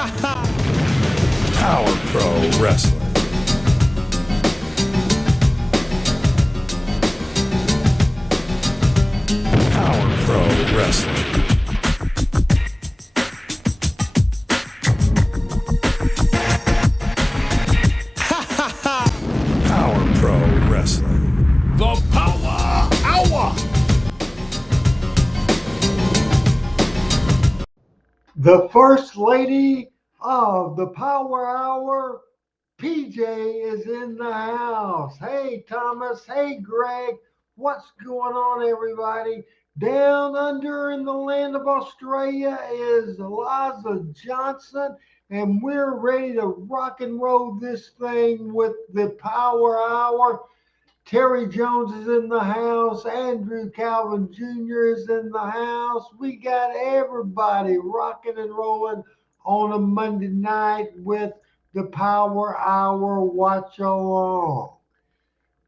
Power Pro Wrestling. Power Pro Wrestling. Power Pro Wrestling. The P0wa. The First Lady of the Power Hour, PJ, is in the house. Hey, Thomas. Hey, Greg. What's going on, everybody? Down under in the land of Australia is Eliza Johnson, and we're ready to rock and roll this thing with the Power Hour. Terry Jones is in the house. Andrew Calvin Jr. is in the house. We got everybody rocking and rolling on a Monday night with the Power Hour Watch Along.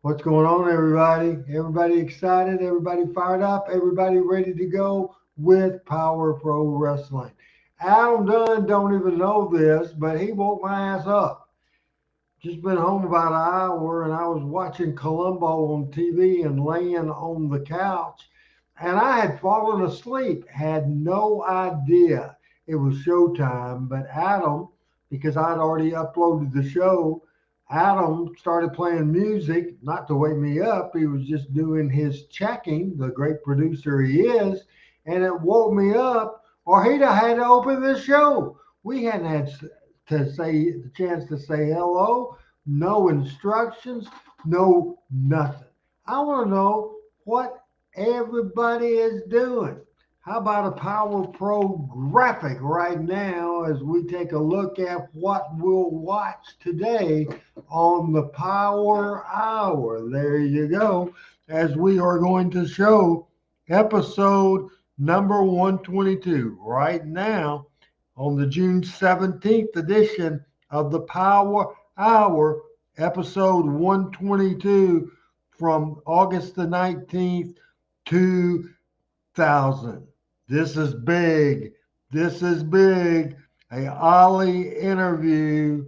What's going on, everybody? Everybody excited? Everybody fired up? Everybody ready to go with Power Pro Wrestling? Adam Dunn don't even know this, but he woke my ass up. Just been home about an hour, and I was watching Columbo on TV and laying on the couch, and I had fallen asleep, had no idea it was showtime. But Adam, because I'd already uploaded the show, Adam started playing music, not to wake me up. He was just doing his checking, the great producer he is, and it woke me up, or he'd have had to open this show. We hadn't had to say the chance to say hello, no instructions, no nothing. I want to know what everybody is doing. How about a Power Pro graphic right now as we take a look at what we'll watch today on the Power Hour? There you go. As we are going to show episode number 122 right now on the June 17th edition of the Power Hour, episode 122 from August the 19th, 2000. This is big. This is big. A Ollie interview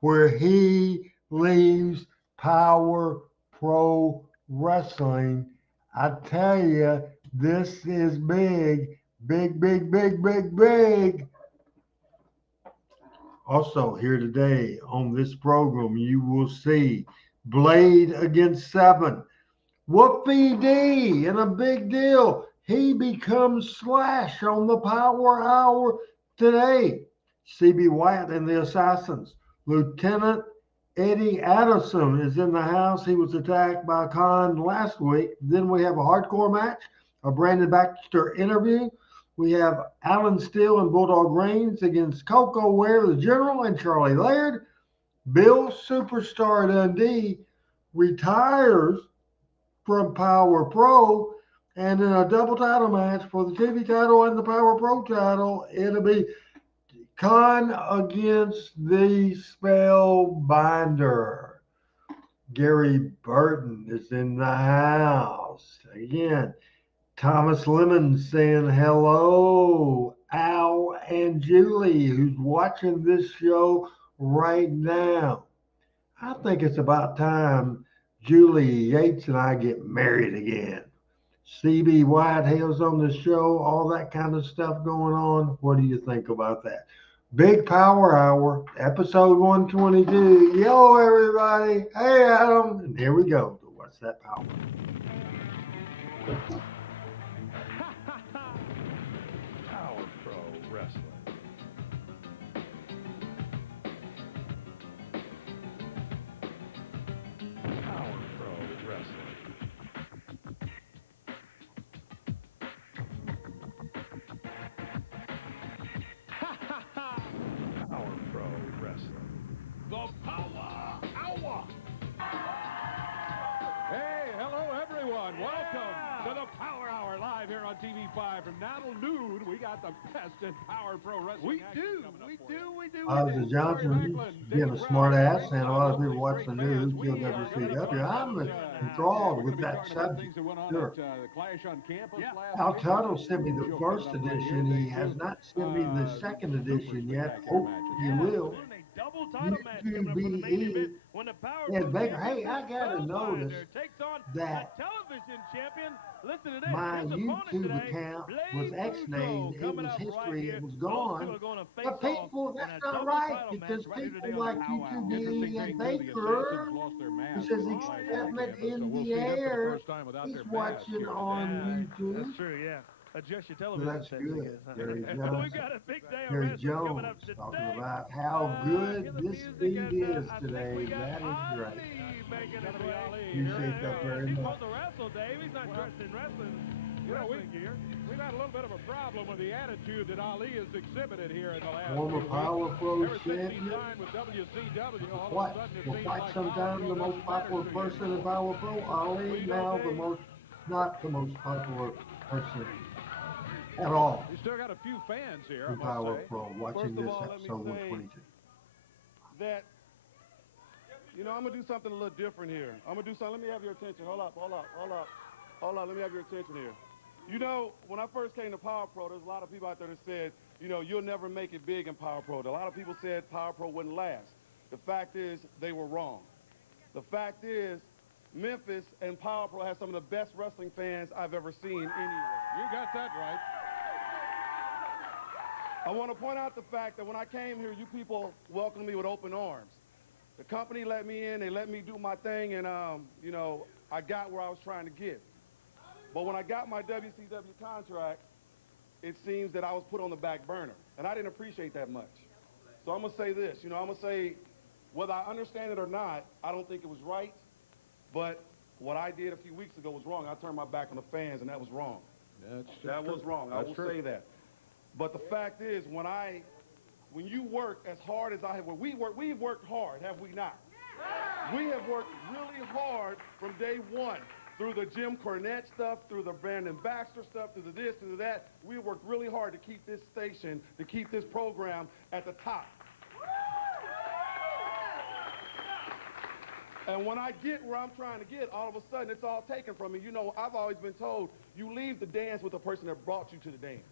where he leaves Power Pro Wrestling. I tell you, this is big. Big, big, big, big, big. Also, here today on this program, you will see Blade against Seven. Wolfie D, and a big deal. He becomes Slash on the Power Hour today. CB Wyatt and the Assassins. Lieutenant Eddie Addison is in the house. He was attacked by Khan last week. Then we have a hardcore match, a Brandon Baxter interview. We have Alan Steele and Bulldog Reigns against Coco Ware, the General, and Charlie Laird. Bill Superstar Dundee retires from Power Pro, and in a double title match for the TV title and the Power Pro title, it'll be Khan against the Spellbinder. Gary Burton is in the house. Again, Thomas Lemon saying hello. Al and Julie, who's watching this show right now. I think it's about time Julie Yates and I get married again. CB Whitehill's on the show, all that kind of stuff going on. What do you think about that? Big Power Hour, episode 122. Yo, everybody. Hey, Adam. And here we go. What's that power? Power Pro Wrestling. Power Pro Wrestling. Power Pro Wrestling. The P0wa. Hey, hello everyone. Welcome to the Power Hour live here on TV5 from now till noon. We got got the best in Power Pro Wrestling. We do. The Johnson being a smart ass, and a lot of people watch the news, WCW. I'm enthralled with that subject. Sure. Al Tuttle sent me the first edition. He has not sent me the second edition yet. Hope he will. UTBE. And Baker, hey, I gotta notice that my YouTube account was X-named. It was history. It was gone. But people, that's not right, because people like UTBE and Baker, who says excitement in the air, he's watching on YouTube. That's true, yeah. Adjust your So television that's setting, I good. guess. Gary We Jones. got a big day on Gary wrestling coming Jones up today. talking about how good this feed is today. That is great. Appreciate that very much. To wrestle, Dave. He's not dressed in wrestling. You know, we've had a little bit of a problem with the attitude that Ali has exhibited here in the last Former few Power weeks. Pro Ever since he champion. signed with WCW, all What? of a sudden it For seems quite like some time, the most popular person in Power Pro. Ali, now the most, not the most popular person at all You still got a few fans here, in I must Power say. Pro watching First of this all, let me episode say 122. that, you know, I'm gonna do something a little different here. I'm gonna do something. Let me have your attention. Hold up. Let me have your attention here. You know, when I first came to Power Pro, there's a lot of people out there that said, you know, you'll never make it big in Power Pro. A lot of people said Power Pro wouldn't last. The fact is, they were wrong. The fact is, Memphis and Power Pro has some of the best wrestling fans I've ever seen anywhere. You got that right. I want to point out the fact that when I came here, you people welcomed me with open arms. The company let me in, they let me do my thing, and, you know, I got where I was trying to get. But when I got my WCW contract, it seems that I was put on the back burner, and I didn't appreciate that much. So I'm going to say this, you know, I'm going to say, whether I understand it or not, I don't think it was right, but what I did a few weeks ago was wrong. I turned my back on the fans, and that was wrong. That was wrong. I will say that. But the fact is, when you work as hard as I have worked, we've worked hard, have we not? We have worked really hard from day one, through the Jim Cornette stuff, through the Brandon Baxter stuff, through the this, through the that. We worked really hard to keep this station, to keep this program at the top. And when I get where I'm trying to get, all of a sudden it's all taken from me. You know, I've always been told, you leave the dance with the person that brought you to the dance.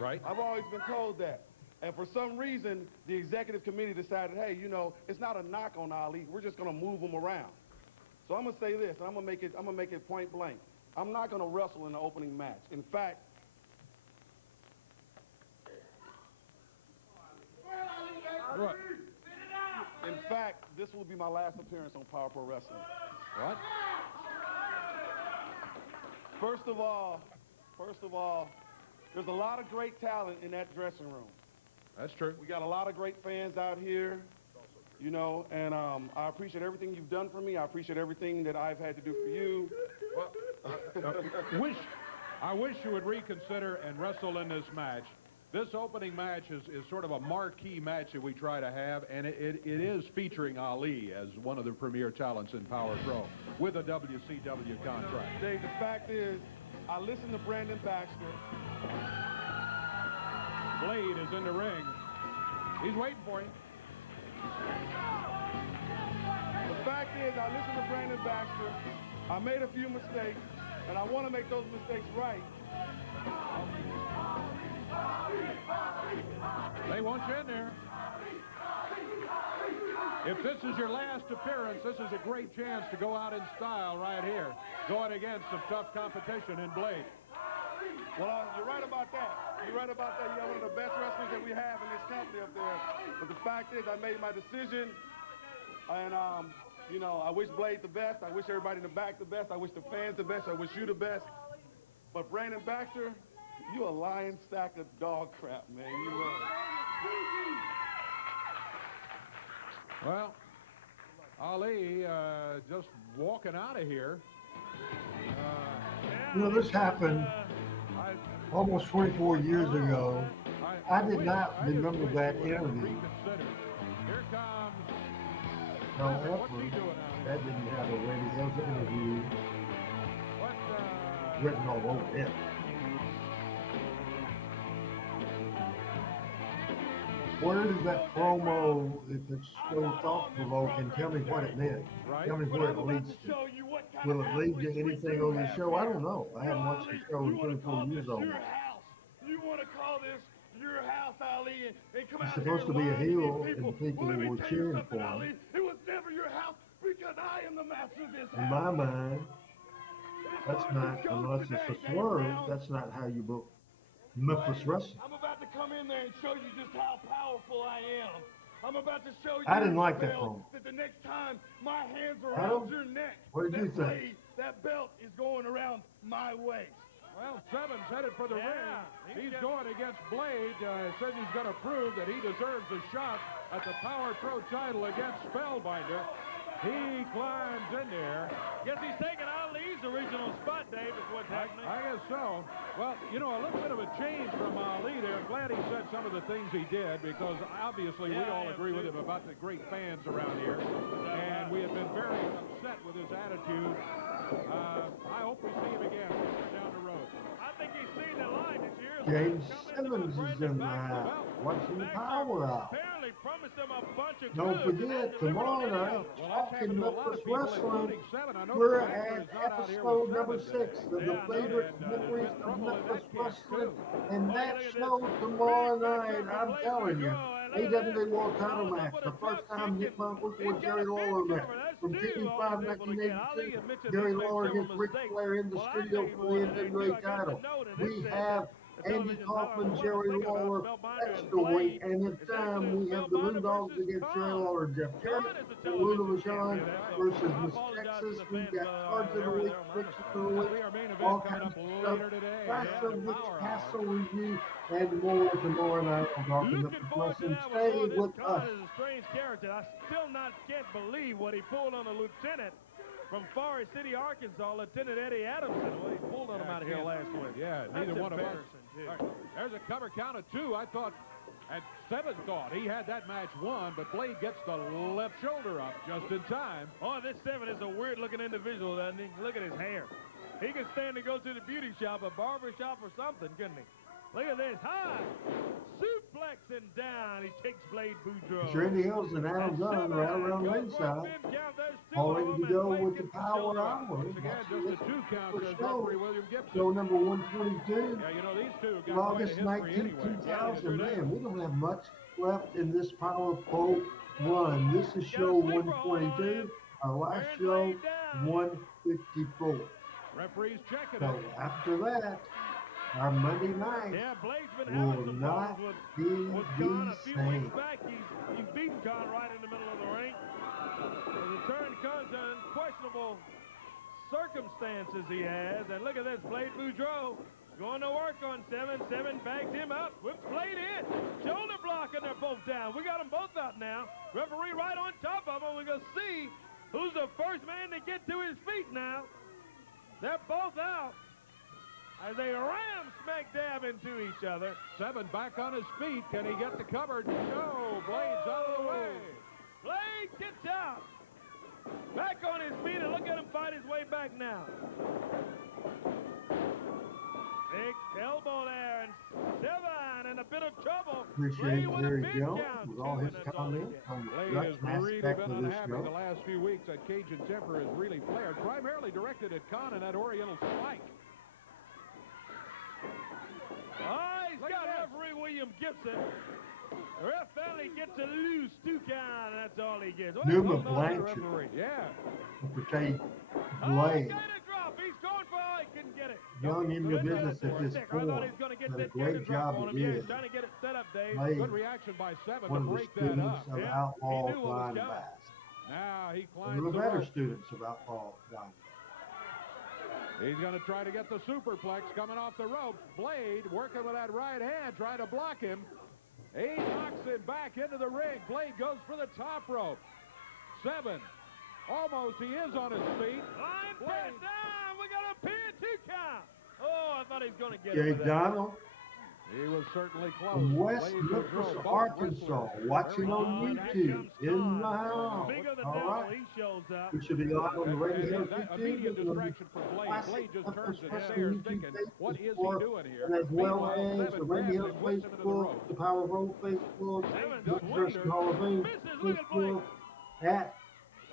Right. I've always been told that. And for some reason, the executive committee decided, hey, you know, it's not a knock on Ali. We're just going to move him around. So I'm going to say this, and I'm going to make it point blank. I'm not going to wrestle in the opening match. In fact, this will be my last appearance on Power Pro Wrestling. What? First of all, there's a lot of great talent in that dressing room. That's true. We got a lot of great fans out here, you know, and I appreciate everything you've done for me. I appreciate everything that I've had to do for you. I wish you would reconsider and wrestle in this match. This opening match is sort of a marquee match that we try to have, and it is featuring Ali as one of the premier talents in Power Pro with a WCW contract. Dave, the fact is, I listened to Brandon Baxter. Blade is in the ring. He's waiting for him. The fact is, I listened to Brandon Baxter. I made a few mistakes, and I want to make those mistakes right. They want you in there. If this is your last appearance, this is a great chance to go out in style right here, going against some tough competition in Blade. Well, you're right about that. You're right about that. You have one of the best wrestlers that we have in this company up there. But the fact is, I made my decision, and, you know, I wish Blade the best. I wish everybody in the back the best. I wish the fans the best. I wish you the best. But Brandon Baxter, you a lying sack of dog crap, man. You know it. Well, Ali just walking out of here. You know, this happened almost 24 years ago. I did not remember that interview. Here comes. However, What's he doing out that didn't have a radio interview written all over it. Where did that promo, if it's so thought-provoking, tell me what it meant. Right. Tell me But where I'm it about leads to to. show you what kind Will of it lead to athletes we anything do on the have show? I here. don't know. I haven't watched the Ali, show you in want to 24 call years this old. your house? You want to call this your house, Ali, and come He's out supposed here to be a lying to heel, these and people? people Well, let me were tell you cheering something, for him. Ali. It was never your house because I am the master of this In house. my mind, It's that's on the not, show unless today, it's a Dave swerve, Brown. that's not how you book Memphis wrestling. I'm about to come in there and show you just how powerful I am. I'm about to show you, I didn't like that Bill, promo. that the next time my hands are Adam, around your neck, what did you that think? blade, that belt is going around my waist. Well, Seven's headed for the Yeah, ring. he's He's going against Blade. Says he's going to prove that he deserves a shot at the Power Pro title against Spellbinder. He climbs in there. Guess he's taking Ali's original spot, Dave, is what's happening. I guess so. Well, you know, a little bit of a change from Ali there. I'm glad he said some of the things he did because obviously we all agree with him about the great fans around here. And we have been very upset with his attitude. I hope we see him again down the road. I think he's seen the line this year. James Simmons is in the house, watching the Power Hour. Apparently promised him a bunch of Don't goods and forget, hasn't delivered on tomorrow any of night, them. Well, that's talking happened to a lot Memphis of people, wrestling, including Seven. I know we're the Factor at is not out here episode with number Seven 6 today. of the Yeah, I know favorite that. memories There's of trouble in Memphis that camp, wrestling. too. And Oh, that look at show this. tomorrow Big night, picture I'm from telling you, Boudreaux, and look at AWA this. World Title Follows up match, with the a first drop time kick Nick Monk was and with he's Jerry got a Lawler pin match. cover. That's From two. King All 5, he's able to get. Ali 1982, admits that Jerry he's made Lawler several against Ric mistakes. Flair in the Well, I studio made for the one today, too. NWA I got title. the note, and it We said have the Andy television Kaufman, title. Jerry What I was Lawler, thinking about Spellbinder and extraweight, Blade. and in It's time actually we have the Spellbinder Moondogs versus against Jerry Khan. Lawler, Jeff Jarrett, Khan is the and Luna television Vachon champion. So versus I Miss apologize to Texas. the We fans got for cards of the error week, there on my pictures of the understanding. week, Be our main event all coming kinds up of stuff. later today. Lots Yeah, of the Rich Power Castle Hour. review and more tomorrow night on Talking Looking Memphis forward to Wrestling. that one. Stay Boy, this with Khan us. is a strange character. I still can't believe what he pulled on a lieutenant from Forest City, Arkansas, Lieutenant Eddie Adamson. Well, he pulled on him out of here last week. Yeah, That's neither one of us. embarrassing, too. All right, there's a cover count of 2. I thought, and Seven thought he had that match won, but Blade gets the left shoulder up just in time. Oh, this Seven is a weird-looking individual, doesn't he? Look at his hair. He can stand to go to the beauty shop, a barber shop, or something, couldn't he? Look at this. High. Suplexing down. He takes Blade Boudreaux. Randy Hills and Adam And Gunn Seven right around goes for a ringside. pin count. There's two All of ready to them, go and with Blade the gets Power shoulder up. Hour. Once again, just a 2 count, says show. referee William Gibson. Show number 122. Yeah, you know, these two have got quite a August history 19, anyway. 2000. Man, we don't have much left in this Power Pro run. This is show 122. Our last show, 154. Referee's checking So it. after that, our Monday night Yeah, Blade's been will having some not problems be with Khan. A the few same. weeks back, he's beaten Khan right in the middle of the ring. The return Khan's in questionable circumstances he has. And look at this, Blade Boudreaux going to work on Seven. Seven bags him up, whips Blade in. Shoulder block, and they're both down. We got them both out now. Referee right on top of them. We're going to see who's the first man to get to his feet now. They're both out as they ram smack dab into each other. Seven back on his feet. Can he get the cover? No, Blade's out of the way. Blade gets out. Back on his feet, and look at him fight his way back now. Big elbow there, and Seven in a bit of trouble. Appreciate Blade with a Jerry pin Jones count, with all too, his and that's all he comments gets. on the Blade guts has and really aspect been of this unhappy show. the last few weeks. That Cajun temper has really flared, primarily directed at Khan and that Oriental spike. Oh, he's Look got at this. referee William Gibson. The ref finally gets a loose 2 count, and that's all he gets. Oh, Numa hold on to the Blanchard. referee. Yeah. To take Oh, Blade, got a drop. He's going for he couldn't get it. young in your Good business job at for this Stick. I thought point. he was going to get Did a that great gator drop job on him. he Yeah, did. he's trying to get it set up, Dave. Blade, Good reaction by Seven one to of the break that students up. of Yeah, Outlaw he knew what was Flying coming. Bass. Now he One climbs of the the better rope. students of Outlaw Flying Bass. He's going to try to get the superplex coming off the ropes. Blade working with that right hand, trying to block him. He knocks him back into the ring. Blade goes for the top rope. Seven. Almost he is on his feet. Line press down. We got a pin 2 count. Oh, I thought he was going to get Jay it with that. Donald He was certainly close. From West Blade will Memphis, throw both Arkansas, wrestlers watching very on Oh, hard. here YouTube, comes in the Khan. house. Big of the All devil, right. he shows up. We should be live on the radio And that immediate YouTube, distraction for Blade. classic Blade just Memphis turns and Wrestling stares, YouTube thinking, page what is he for, doing here? and as well Meanwhile, as Seven the grabs Radio him, whips him into the Facebook, ropes. the Power Roll Facebook, Seven North swingers. Wrestling Hall of Fame Misses. Look at Blade. Facebook, at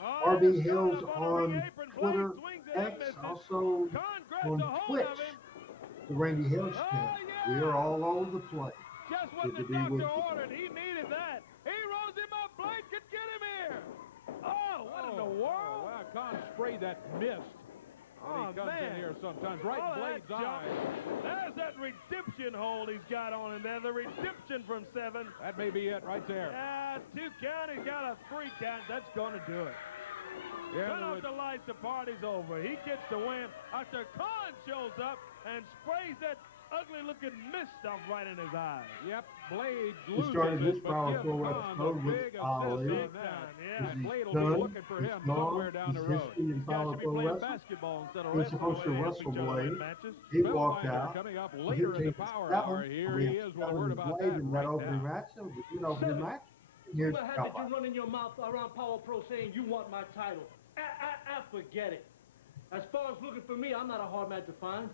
Oh, RB it's Hills going up on the ring on apron. Blade Twitter, swings it and X, misses. also Khan grabs on a hold Twitch, of him. the Randy Hills Oh, channel. yeah. We are all over the place. Just what Good the to be with doctor you. ordered. He needed that. He rolls him up. Blade could get him here. Oh, what in the world? Wow, Khan sprayed that mist. When he comes in here sometimes, right in Blade's eyes. There's that redemption hold he's got on in there. The redemption from Seven. That may be it right there. 2 count. He's got a 3 count. That's going to do it. Turn off the lights. The party's over. He gets the win after Khan shows up and sprays that ugly-looking mist off right in his eyes. Yep, Blade He loses started his it, but Power gives Pro Khan a episode with big assist Ali. on that. Yeah. And Blade will Done. be looking for He's him gone. somewhere down the He's road. history in Guys Power should be Pro playing Wrestling. basketball instead of He was supposed to wrestling wrestle each other in Blade. matches. He walked Spellbinder out. coming up He later in the came Power seven. Hour. Here We he is. We'll word about Blade that in right opening now. match. It was a good opening match. Here's What the did you run in your mouth around Power Pro saying you want my title? I forget it. As far as looking for me, I'm not a hard man to find.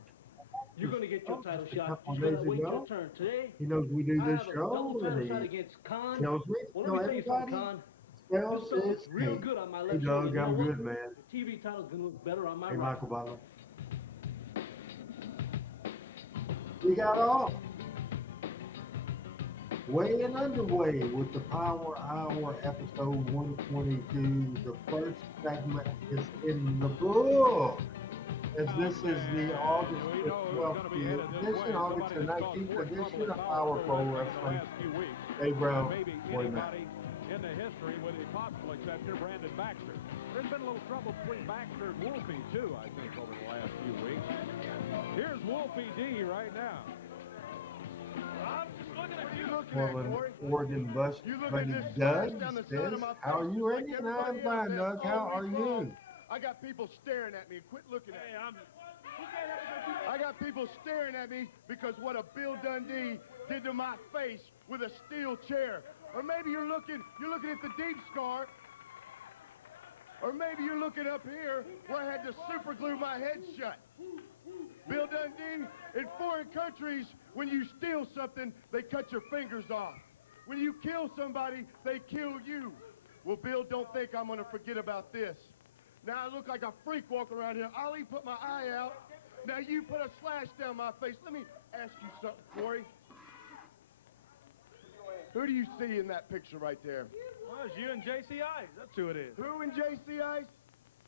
You're going to get your title Just a shot. couple You're going days to wait ago, your turn. Today, He knows we do I this have a show, double title and shot he against Khan. tells me, Well, tell let me tell you something, everybody, Khan. spells Do something his real name. good on my Hey, left Doug, shoulder. You know I'm what? good, man. The TV title's going to look better on my Hey, right. Michael Butler. We got off. Weighing underway with the Power Hour episode 122. The first segment is in the book. As this is the August the 12th edition, August the 19th edition of Power Pro Wrestling. Hey, bro. Maybe Boy, man. anybody in the history, with the possible exception of Brandon Baxter. There's been a little trouble between Baxter and Wolfie, too, I think, over the last few weeks. Here's Wolfie D right now. I'm just looking at you. Well, an Oregon bus buddy Doug says, how are you, Randy? And I'm fine, Doug. How are you? I got people staring at me. Quit looking at me. I'm I got people staring at me because what a Bill Dundee did to my face with a steel chair. Or maybe you're looking at the deep scar. Or maybe you're looking up here where I had to super glue my head shut. Bill Dundee, in foreign countries, when you steal something, they cut your fingers off. When you kill somebody, they kill you. Well, Bill, don't think I'm going to forget about this. Now I look like a freak walking around here. Ali put my eye out. Now you put a slash down my face. Let me ask you something, Corey. Who do you see in that picture right there? Well, it's you and JC Ice. That's who it is. Who in JC Ice?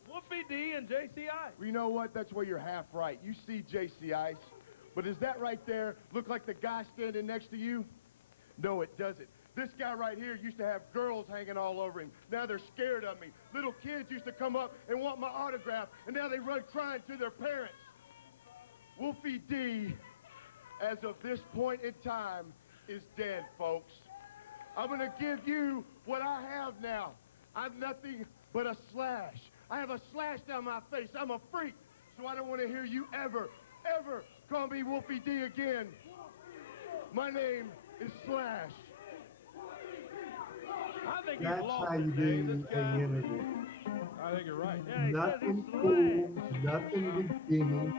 Wolfie D and JC Ice. Well, you know what? That's where you're half right. You see JC Ice. But does that right there look like the guy standing next to you? No, it doesn't. This guy right here used to have girls hanging all over him. Now they're scared of me. Little kids used to come up and want my autograph, and now they run crying to their parents. Wolfie D, as of this point in time, is dead, folks. I'm going to give you what I have now. I'm nothing but a slash. I have a slash down my face. I'm a freak, so I don't want to hear you ever call me Wolfie D again. My name is Slash. I think That's he's lost how you it, Dave. do This an guy. interview. I think you're right. Yeah, he says Nothing he's cool, slash. nothing redeeming.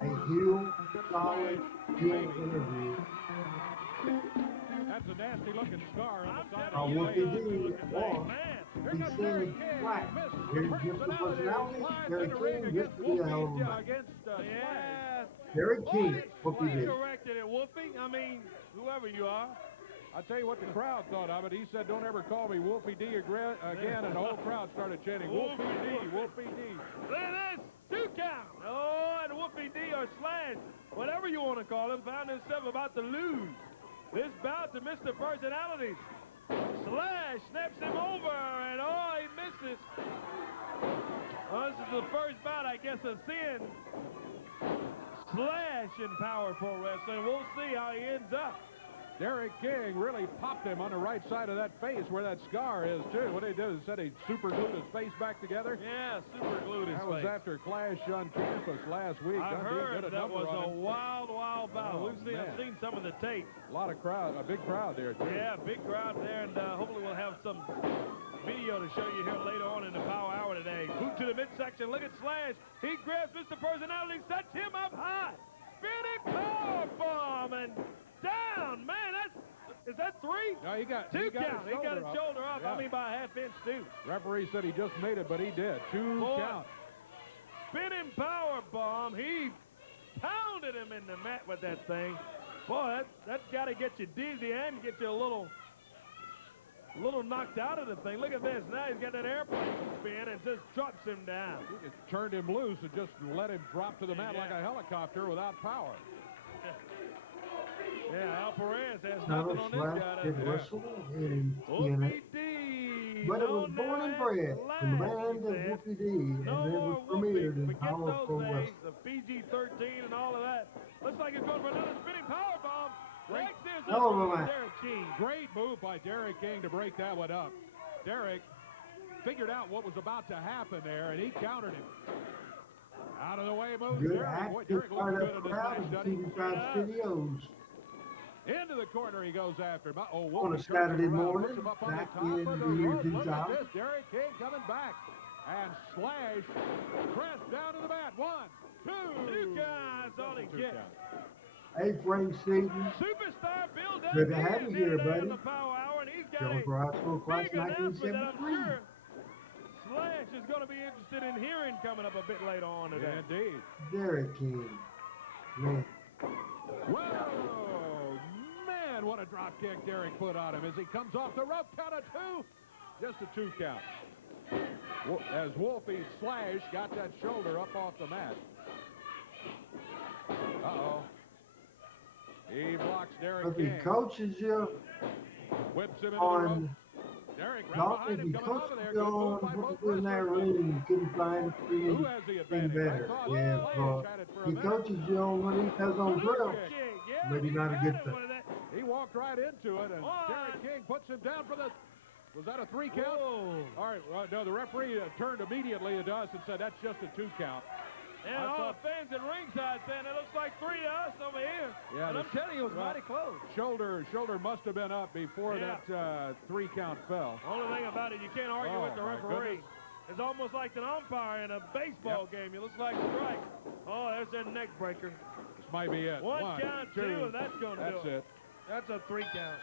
A heel, solid heel interview. That's a nasty-looking scar on the side I of will the be face. doing or Here he comes said Derrick King. flat. Misses the Here's just the personality. personality. Slides Derrick in the ring King, this against to be a hell of a Wolfie, match. against Yeah. Derrick King, Wolfie He D. corrected it, Wolfie. I mean, whoever you are. I'll tell you what the crowd thought of it. He said, don't ever call me Wolfie D again, and the whole crowd started chanting, Wolfie D, Wolfie D. Look at this. 2 count. Oh, and Wolfie D or Slash, whatever you want to call him, found himself about to lose. This bout to Mr. Personalities. Slash snaps him over, and oh, he misses. Well, this is the first bout, I guess, of seeing Slash in Power Pro Wrestling. We'll see how he ends up. Derrick King really popped him on the right side of that face where that scar is, too. What he did is said he super glued his face back together. Yeah, super glued his face. That was after Clash on campus last week. I heard that was a wild battle. Oh, I've seen some of the tape. A big crowd there, too. Yeah, big crowd there, and hopefully we'll have some video to show you here later on in the Power Hour today. Boot to the midsection. Look at Slash. He grabs Mr. Personality, sets him up high. Spinning power bomb and down. Man, is that 3? No, he got 2 count. He got his shoulder up. Yeah. I mean, by a 1/2 inch, too. Referee said he just made it, but he did. 2 count. Spinning power bomb. He pounded him in the mat with that thing. Boy, that's got to get you dizzy and get you a little knocked out of the thing. Look at this. Now he's got that airplane spin and just drops him down. He just turned him loose and just let him drop to the mat like a helicopter without power. Yeah, Al Perez has nothing on this guy. Did wrestle in TNA, but it was born and bred in the land of Wolfie D, and it was premiered in Power Pro Wrestling. The PG-13 and all of that. Looks like he's going for another spinning power bomb. Great move by Derrick King to break that one up. Derrick figured out what was about to happen there, and he countered him. Out of the way moves Good Derrick. active part of the crowd of TV5 Studios. Into the corner he goes after him. On a Saturday morning, back in the year 2000. Derrick King coming back. And Slash pressed down to the mat. 1, 2. 2 guys, all he gets. Hey, Frank Seaton. Superstar Bill Dundee. Good to have you here, buddy. Jones Rossville Class 1973. Sure Slash is going to be interested in hearing coming up a bit later on today. Yeah, indeed. Derrick King. Man. Whoa! Man, what a drop kick Derrick put on him as he comes off the rope. Count of 2. Just a 2 count. As Wolfie Slash got that shoulder up off the mat. Uh-oh. He blocks Derrick King. He coaches you whips him into on the rope. Derrick right behind him, coming over there. Good move by both in that ring, you couldn't find Who has the advantage? better. Yeah, but he coaches you on what he does on drill. Maybe not a good thing. He walked right into it, and Derrick King puts him down for the... Was that a 3 count? Whoa. All right, no, the referee turned immediately to us and said that's just a 2 count. And all the fans at ringside saying it looks like 3 to us over here. Yeah, and I'm telling you, it was mighty close. Shoulder must have been up before that 3 count fell. Only thing about it, you can't argue with the referee. It's almost like an umpire in a baseball game. It looks like a strike. Oh, there's that neck breaker. This might be it. 1 count, 2, and that's going to do it. That's a 3 count.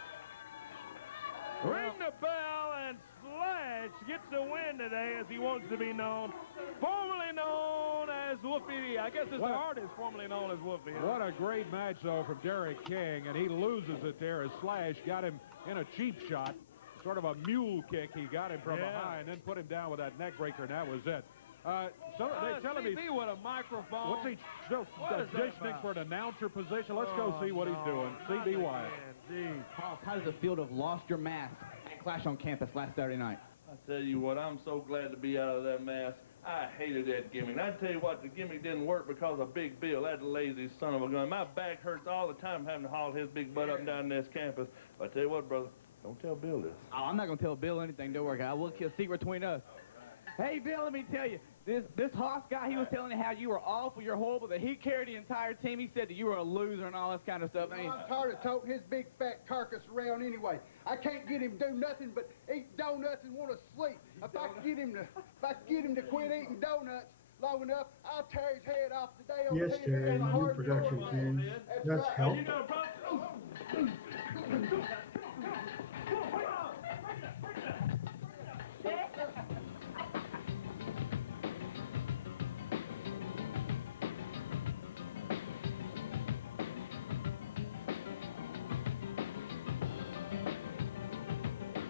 Ring the bell, and Slash gets the win today, as he wants to be known. Formerly known as Wolfie. I guess his heart is formerly known as Wolfie. What a great match, though, from Derrick King, and he loses it there as Slash got him in a cheap shot. Sort of a mule kick. He got him from behind, then put him down with that neck breaker, and that was it. They're telling me with a microphone. What's he still auditioning for an announcer position? Let's go see what he's doing. CB Wyatt. How does it feel to have lost your mask at Clash on campus last Saturday night? I tell you what, I'm so glad to be out of that mask. I hated that gimmick. And I tell you what, the gimmick didn't work because of Big Bill, that lazy son of a gun. My back hurts all the time having to haul his big butt up and down this campus. But I tell you what, brother, don't tell Bill this. Oh, I'm not going to tell Bill anything. Don't worry. I will keep a secret between us. Hey, Bill, let me tell you, this Haas guy, he was telling you how you were awful, you're horrible, that he carried the entire team. He said that you were a loser and all this kind of stuff. I'm tired of toting his big fat carcass around anyway. I can't get him to do nothing but eat donuts and want to sleep. If I could get him to quit eating donuts long enough, I'll tear his head off today. Yes, Terry, new production cues. That's helpful.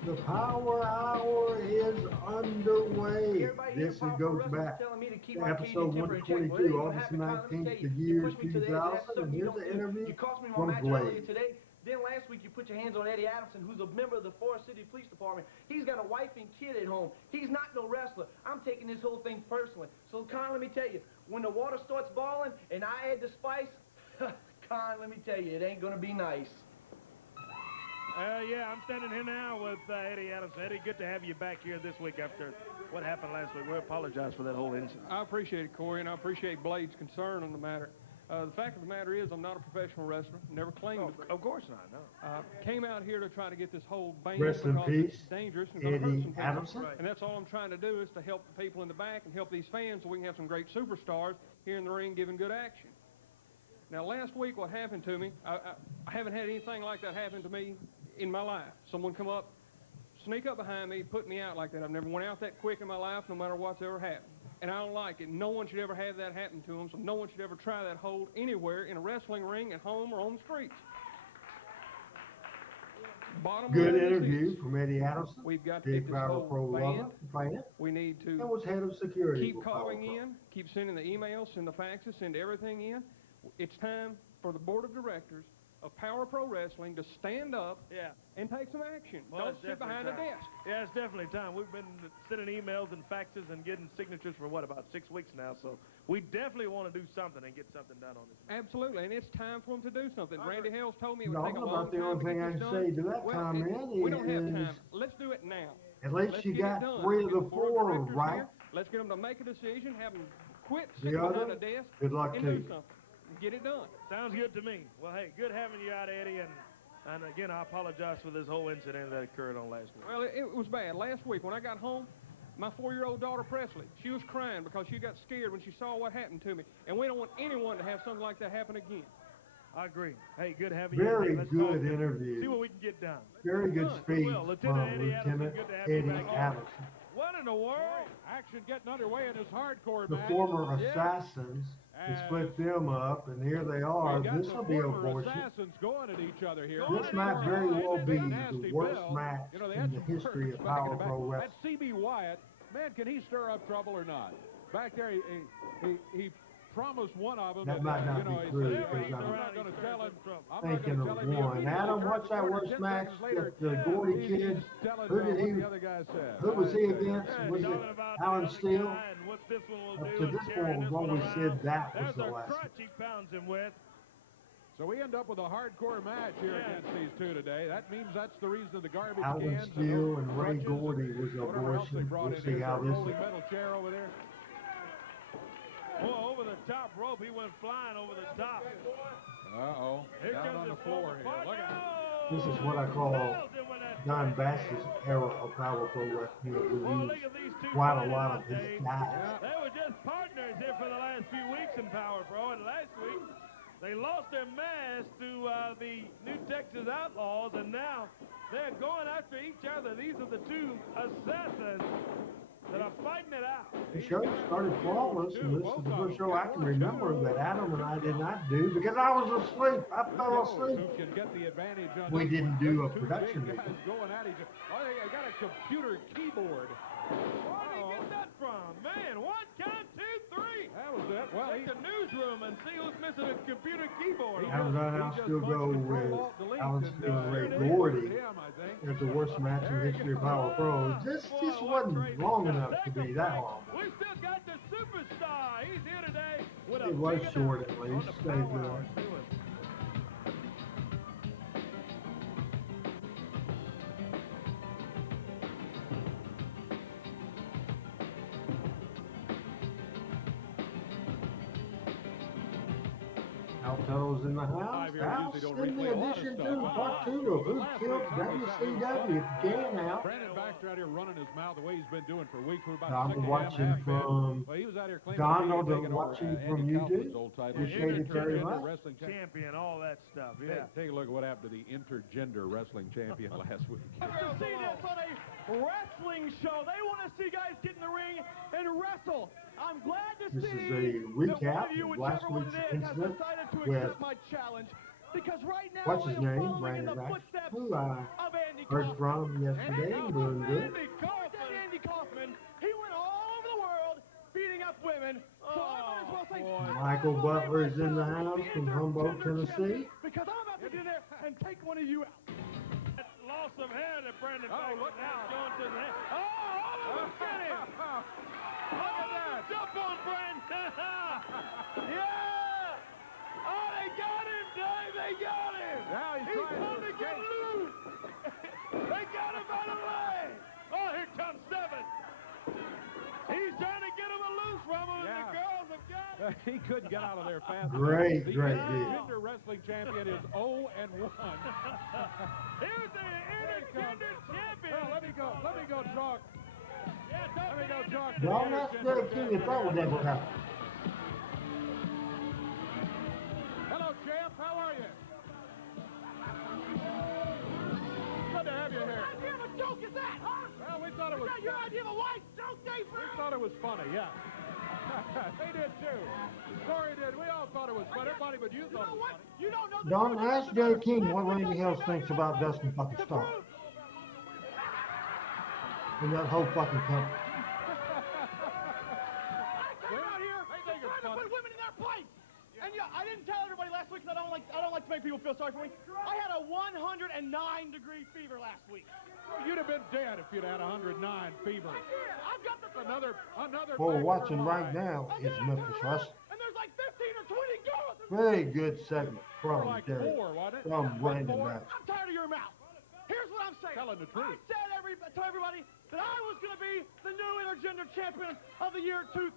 The Power Hour is underway. This goes back to episode 122, August 19th, the year 2000, and here's an interview from Blade. Then last week you put your hands on Eddie Adamson, who's a member of the Forest City Police Department. He's got a wife and kid at home. He's not no wrestler. I'm taking this whole thing personally. So, Con, let me tell you, when the water starts boiling and I add the spice, Con, let me tell you, it ain't going to be nice. Yeah, I'm standing here now with Eddie Adams. Eddie, good to have you back here this week after what happened last week. We apologize for that whole incident. I appreciate it, Corey, and I appreciate Blade's concern on the matter. The fact of the matter is I'm not a professional wrestler. Never claimed to be. Of course not, no. Came out here to try to get this whole ban Rest in because peace, it's dangerous and going to hurt Eddie some people. Adamson. And that's all I'm trying to do is to help the people in the back and help these fans so we can have some great superstars here in the ring giving good action. Now, last week what happened to me, I haven't had anything like that happen to me in my life. Someone come up, sneak up behind me, put me out like that. I've never went out that quick in my life, no matter what's ever happened. And I don't like it. No one should ever have that happen to them, so no one should ever try that hold anywhere in a wrestling ring, at home, or on the streets. Bottom Good line is interview this. from Eddie Adamson. We've got to Big get this Power whole Pro lover, banned. fan, We need and to was head of security. keep for Power calling Pro. in, keep sending the emails, send the faxes, send everything in. It's time for the board of directors of Power Pro Wrestling to stand up and take some action. Well, Don't it's sit behind a definitely desk. Yeah, it's definitely time. We've been sending emails and faxes and getting signatures for, what, about 6 weeks now. So we definitely want to do something and get something done on this. Absolutely, and it's time for them to do something. Randy Hales told me it No, would take a long about the time only to thing get I this can done. say to that Well, comment we don't have is, time. Let's do it now. at least Let's you get got it done. 3 of Get the board 4 directors right. here. Let's get them to make a decision, have them quit The sitting behind other, a desk good luck and to do you. something. Get it done. Sounds good to me. Well, hey, good having you out, Eddie. And again, I apologize for this whole incident that occurred on last week. Well, it was bad. Last week when I got home, my 4-year-old daughter, Presley, she was crying because she got scared when she saw what happened to me. And we don't want anyone to have something like that happen again. I agree. Hey, good having you. Very Eddie. Let's good talk to- interview. See what we can get done. Very good speech Well, from Lieutenant Eddie Adamson, Lieutenant good to have you Eddie back. Adamson. What in the world? Action getting underway in this hardcore The match. former assassins, to split them up, and here they are. We got This the will be a former portion. assassins going at each other here. This might very well be the Nasty worst Bill. match You know, they had in the some history of birds back in Power the back. Pro Wrestling. That CB Wyatt, man, can he stir up trouble or not? Back there, he promised one of them. That might not you know, be he true, said, because I'm I'm not going to tell him. I'm not thinking going to of tell him. You one. immediately Adam, turn what's the that corner worst 10 match seconds later, that the Gordy he's kid, telling who did what he, the other guy said. who was he I- against? Yeah, Was talking it about the Alan other Steele? guy and what this one will Up do to and this carrying point, this we've one always around. said that was There's the a lesson. crutch he pounds him with. So we end up with a hardcore match here Yeah. against these two today. That means that's the reason of the garbage Alan cans Steele those and Ray crutches Gordy was whatever else they abortion. brought We'll in see here. how That this rolling is. metal chair over there. Oh, over the top rope. He went flying over the top. Uh-oh. Here Down comes on the his floor former here. partner. Look out. This is what I call Nails him with that Don front Bass's leg. era of Power Pro Wrestling. Well, We look used at these two quite a fighting lot out, of his Dave. guys. They were just partners here for the last few weeks in Power Pro, and last week they lost their mask to the New Texas Outlaws, and now they're going after each other. These are the two assassins that are fighting it out. The show started flawless, and this is the first show I can remember that Adam and I did not do because I was asleep. I fell asleep. Who can get the advantage on We this didn't one. do Those a two production big meeting. guys going at each other. Oh, they got a computer keyboard. Where did he get that from? Man, 1, 2, 3. That was it. Well, Take the newsroom and see who's missing his computer keyboard. Adam and I just still go punched with Control-Alt-Delete Alan and, Steele and Ray there it is. Gordy Him, I think. as the worst match in the history of Power Pro. This wasn't long enough to be that horrible. We still got the superstar. He's here today with a It was big short at announcement on least. the Stay Power good. Hour. Alto's in the house. Live here, House usually don't in the replay a lot of addition stuff. to part 2 of Who Killed WCW. If you can now. Brandon Baxter out here running his mouth the way he's been doing for weeks. We're about I'm sick of him, watching half bad. from Well, he was out here claiming Donald, to be taking watching over, from Andy YouTube. Kaufman's old title. Appreciate it very Intergender much. Wrestling champion. Champion, all that stuff. Yeah. Take a look at what happened to the intergender wrestling champion last week. To see this on a wrestling show. They want to see guys get in the ring and wrestle. I'm glad to This see is a that recap one of you, of last whichever one week's it is, has incident decided to with accept my challenge. Because right now, what's I his am name, following in Brandon the Baxter, footsteps who I of Andy heard Kaufman. from yesterday and doing good. Andy Kaufman. Andy Kaufman. He went all over the world beating up women. So I might as well say, Michael Butler is in the house from Humboldt, Tennessee. because I'm about to get in there and take one of you out. That loss of hair that Brandon Baxter look now out. going to the head. Oh, look at him. Look at that. Jump on Brandon. Yeah. Oh, they got him, Dave. They got him. Now he's trying to coming to get escape. loose. He couldn't get out of there fast enough. Great The deal. Intergender Wrestling Champion is 0-1. Here's the Intergender Champion. Well, let me go talk. Yeah, Let me go talk. to Y'all the not Intergender Derrick King if that would Champion. never happen. Hello, champ. How are you? Good to have you here. What idea of a joke is that, huh? Well, we thought it Is was. that your idea of a white joke, Dave? We thought it was funny. Yeah. They did too. Corey did. We all thought it was funny. Everybody but you You thought know it was what? funny. You don't know the Don't truth. ask Derrick King what Randy Hills thinks about Dustin fucking Starr and that whole fucking company. I came out here They think it's trying to funny. put women in their place. And yeah, I didn't tell everybody last week because I don't like to make people feel sorry for me. I had a 109-degree fever last week. You'd have been dead if you'd had 109 fever. I've got the Another. What we're back watching for right mine. now is Memphis Wrestling. and there's like 15 or 20 girls. Very good segment More from like Derrick, 4, wasn't it? from What, Brandon 4? Match. I'm tired of your mouth. Here's what I'm saying. Telling the truth. I said to everybody that I was going to be the new intergender champion of the year 2000.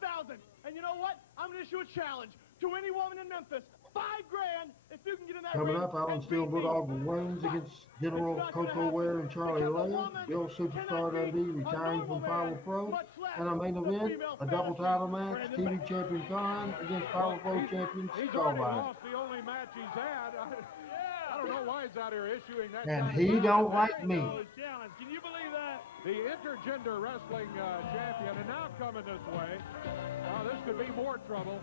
And you know what? I'm going to issue a challenge to any woman in Memphis. $5,000 if you can get in that Coming ring up, Alan and Steel beat me. Bulldog reigns against General Coco Ware and Charlie Lair. Bill Superstar Dundee retiring from P0wa Pro. And a main event, a double title match, TV champion Khan against P0wa Pro champion He's already Spellbinder. lost the only match he's had. I don't know why he's out here issuing that. And kind of he challenge. don't like me. Challenge. Can you believe that? The Intergender Wrestling Champion, and now coming this way. This could be more trouble.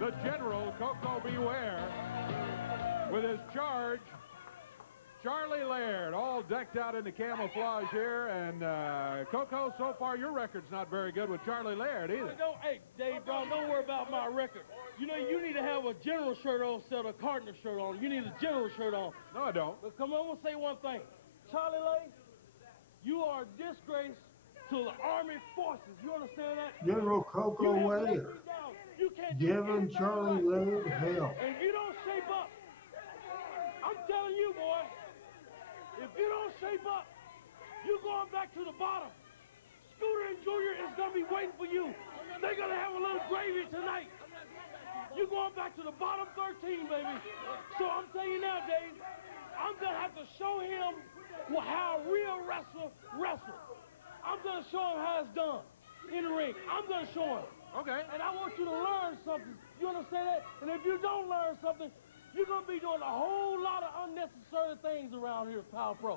The General, Coco Beware, with his charge, Charlie Laird, all decked out in the camouflage here. And Coco, so far your record's not very good with Charlie Laird either. Hey, Dave Brown, don't worry about my record. You know, you need to have a general shirt on instead of a Cardinal shirt on. You need a general shirt on. No, I don't. But come on, I'm going to say one thing. Charlie Lay, you are a disgrace to the Army forces. You understand that? General Coco You have let Ware me down. You can't do giving anything Charlie right. Laird hell. And if you don't shape up, I'm telling you, boy, if you don't shape up, you're going back to the bottom. Scooter and Junior is going to be waiting for you. They're going to have a little gravy tonight. You're going back to the bottom 13, baby. So I'm telling you now, Dave, I'm going to have to show him how a real wrestler wrestles. I'm going to show him how it's done in the ring. I'm going to show him. Okay. And I want you to learn something. You understand that? And if you don't learn something, you're going to be doing a whole lot of unnecessary things around here at P0wa Pro.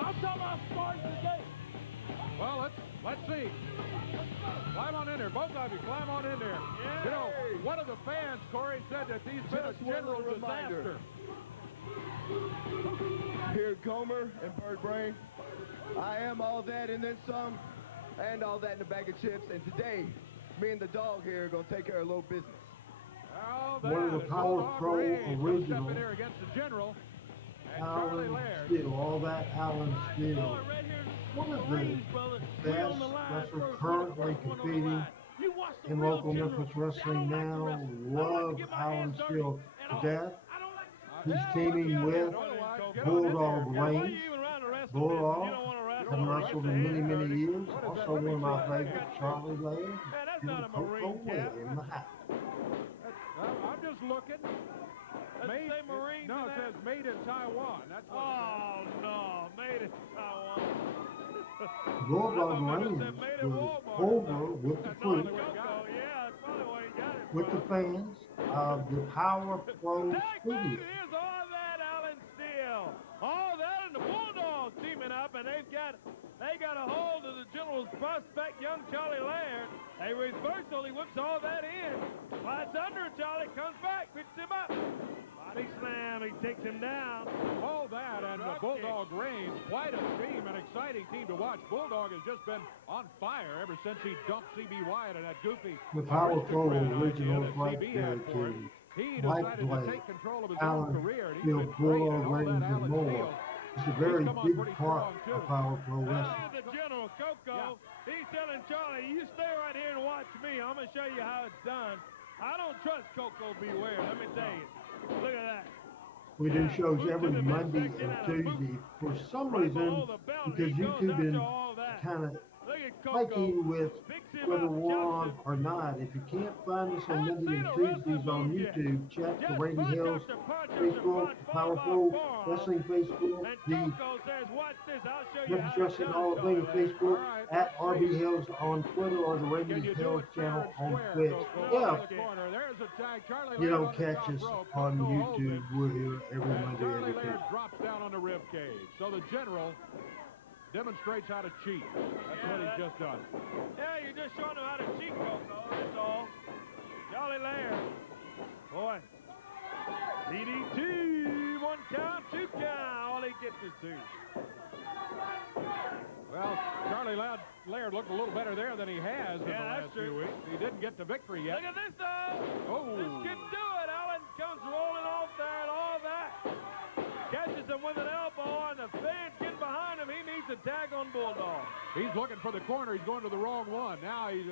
I'm talking about starting today. Well, let's see. Climb on in there. Both of you, climb on in there. You know, one of the fans, Corey, said that these been a general disaster. Here, Gomer and Bird Brain. I am all that and then some, and all that in a bag of chips. And today, me and the dog here are going to take care of a little business. One of the P0wa Pro original Step in here against the General. And Charlie Alan Laird. Steel, all that Alan Steel. One of the best wrestlers currently competing in local Memphis wrestling now. Love Alan Steel to death. He's teaming with Bulldog Reigns. Bulldog has wrestled in many, many years. Also one of my favorites, Charlie Laird. Coco Ware in the house. I'm just looking. Made, no, it says made in Taiwan. That's what Oh, no. Made in Taiwan. Bulldog Reigns was over with the fruit, Coco, yeah, that's probably why he got it. with the fans of the P0wa Pro Baby, Studio. here's all that Alan Steele. All that and the Bulldogs teaming up, and they got a hold of the General's prospect, young Charlie Laird. They reversal, he whips all that in. Slides under, Charlie comes back, picks him up. Body slam, he takes him down. all that, and the Bulldog Reigns, quite a team, an exciting team to watch. Bulldog has just been on fire ever since he dumped CB Wyatt and that goofy The P0wa Pro aristocrat originals idea that like CB had Derrick for him. King, He Mike decided to Blake, take control of his own Alan career, and he's Steel, been great, Bulldog and all Reigns, that and Alan more. Steele. It's a very come on big pretty part strong, too. of P0wa Pro Wrestling. Here's the General, Coco. He's telling Charlie, you stay right here and watch me. I'm going to show you how it's done. I don't trust Coco Beware, let me tell you. Look at that. We do shows every Monday and Tuesday. For some reason, because YouTube is kind of making with whether we're on or not. If you can't find us on Monday and Tuesdays on YouTube, check the Randy Hills Facebook, Powerful Wrestling Facebook, the Memphis Wrestling Hall of Fame Facebook, at RB Hills on Twitter, or the Randy Hills channel on Twitch. Yeah, you don't catch us on YouTube. We're here every Monday, every Tuesday. Drops down on the rib cage. So the general demonstrates how to cheat. That's what he's just done. Yeah, you're just showing him how to cheat, Coco. That's all. Charlie Laird. Boy. DDT. 1 count, 2 count. All he gets is 2. Well, Charlie Laird looked a little better there than he has in the last few weeks. He didn't get to victory yet. Look at this, though. Oh. This kid do it. Allen comes rolling off there and all that. Catches him with an elbow, and the fans get behind him. He needs a tag on Bulldog. He's looking for the corner. He's going to the wrong one. Now he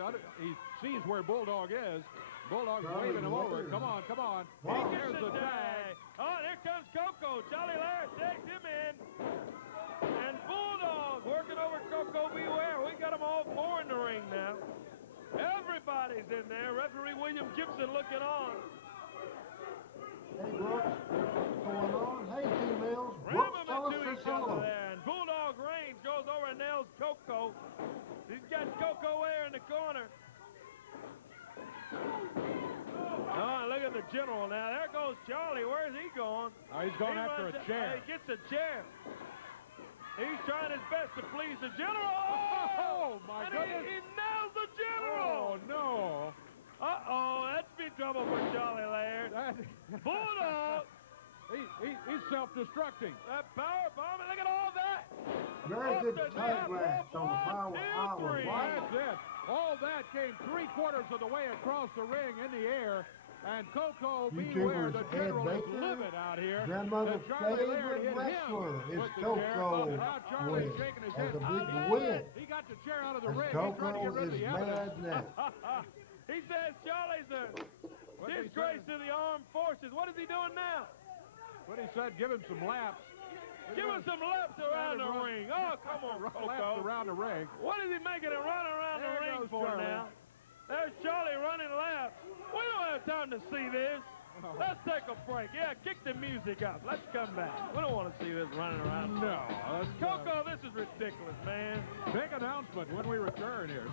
sees where Bulldog is. Bulldog's waving him over. Come on, come on. Wow. There's the tag. Oh, here comes Coco. Charlie Laird tags him in. And Bulldog working over Coco Beware. We got them all 4 in the ring now. Everybody's in there. Referee William Gibson looking on. Hey, Brooks, what's going on? Hey, females. Ram Brooks, them tell us into this each other hello. there. And Bulldog Reigns goes over and nails Coco. He's got Coco there in the corner. Oh, look at the general now. There goes Charlie. Where's he going? Oh, he's going after a chair. He gets a chair. He's trying his best to please the general. Oh, my goodness. He nails the general. Oh, no. Uh-oh, that's big trouble for Charlie Laird. Bulldog. He's self-destructing. That power bomb, and look at all that. Very good tag match on the Power Hour. That's it. All that came 3/4 of the way across the ring in the air. And Coco Beware, the general, is livid out here. Grandmother's favorite wrestler is Coco. Has a big win. He got the chair out of the And ring. Coco is mad now. He says Charlie's a disgrace to the armed forces. What is he doing now? What he said, give him some laps. Give him some laps around the ring. Oh, come on, Coco. Laps around the ring. What is he making it run around the ring for now? There's Charlie running laps. We don't have time to see this. Let's take a break. Yeah, kick the music up. Let's come back. We don't want to see this running around. No. Coco, this is ridiculous, man. Big announcement when we return here.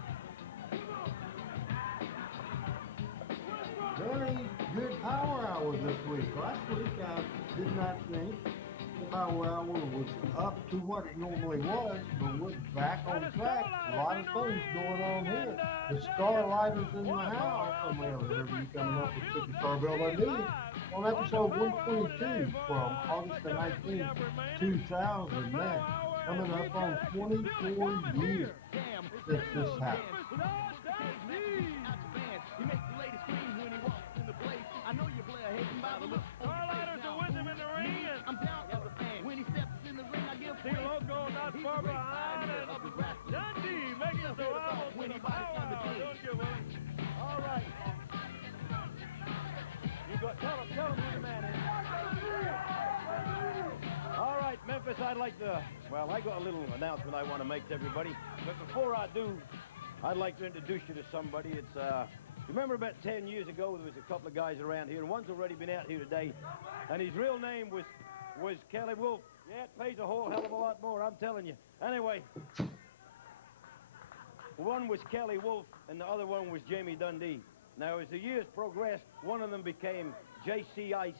Very good Power Hour this week. Last week I did not think the Power Hour was up to what it normally was, but we're back on track. A lot of things going on here. The Starlight is in the house. I'm whenever you coming up with Superstar Bill Dundee on episode 122 from August the 19th, 2000. Man, coming up on 24 years since this happened. Starlighters are with him in the ring, and when he steps in the ring, I give Loco not far behind, and Dundee making his arrival to the Power Hour. Don't you, Willie? All right. You got, tell him who the man is. All right, Memphis, I'd like to, well, I got a little announcement I want to make to everybody, but before I do, I'd like to introduce you to somebody. It's, remember about 10 years ago, there was a couple of guys around here, and one's already been out here today, and his real name was Kelly Wolf. Yeah, it pays a whole hell of a lot more, I'm telling you. Anyway, one was Kelly Wolf, and the other one was Jamie Dundee. Now, as the years progressed, one of them became J.C. Ice,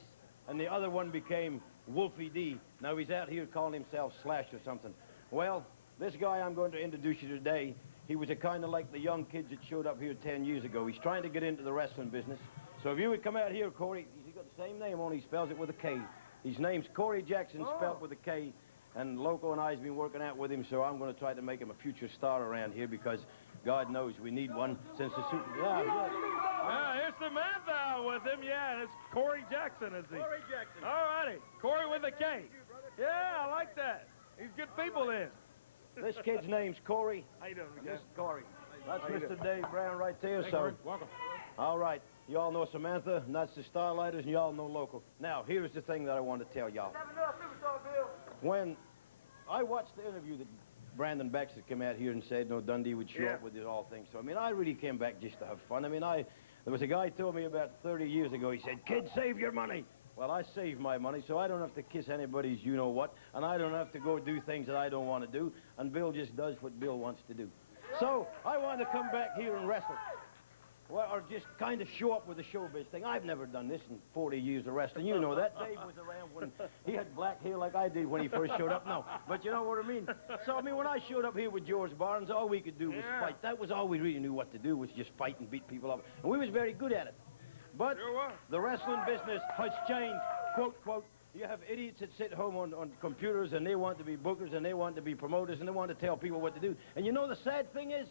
and the other one became Wolfie D. Now, he's out here calling himself Slash or something. Well, this guy I'm going to introduce you today, he was a kind of like the young kids that showed up here 10 years ago. He's trying to get into the wrestling business. So if you would come out here, Corey, he's got the same name, only he spells it with a K. His name's Corey Jackson, spelled with a K. And Loco and I have been working out with him, so I'm going to try to make him a future star around here because God knows we need one since the super... Yeah, here's Samantha with him. Yeah, it's Corey Jackson, is he? Corey Jackson. All righty. Corey with a K. Yeah, I like that. He's good people then. This kid's name's Corey. How you doing, This is Corey. That's How you Mr. doing? Dave Brown right there. Hey, So, Corey, welcome. all right. You all know Samantha, and that's the Starlighters, and you all know Local. Now, here's the thing that I want to tell y'all. When I watched the interview that Brandon Baxter came out here and said, no, Dundee would show up with it all things. So, I mean, I really came back just to have fun. I mean, there was a guy told me about 30 years ago, he said, kid, save your money. Well, I save my money, so I don't have to kiss anybody's you-know-what, and I don't have to go do things that I don't want to do, and Bill just does what Bill wants to do. So, I wanted to come back here and wrestle. Well, or just kind of show up with the showbiz thing. I've never done this in 40 years of wrestling. You know that. Dave was around when he had black hair like I did when he first showed up. No, but you know what I mean? So, I mean, when I showed up here with George Barnes, all we could do was fight. That was all we really knew what to do, was just fight and beat people up. And we was very good at it. But the wrestling business has changed. Quote, quote, you have idiots that sit home on computers and they want to be bookers and they want to be promoters and they want to tell people what to do. And you know the sad thing is?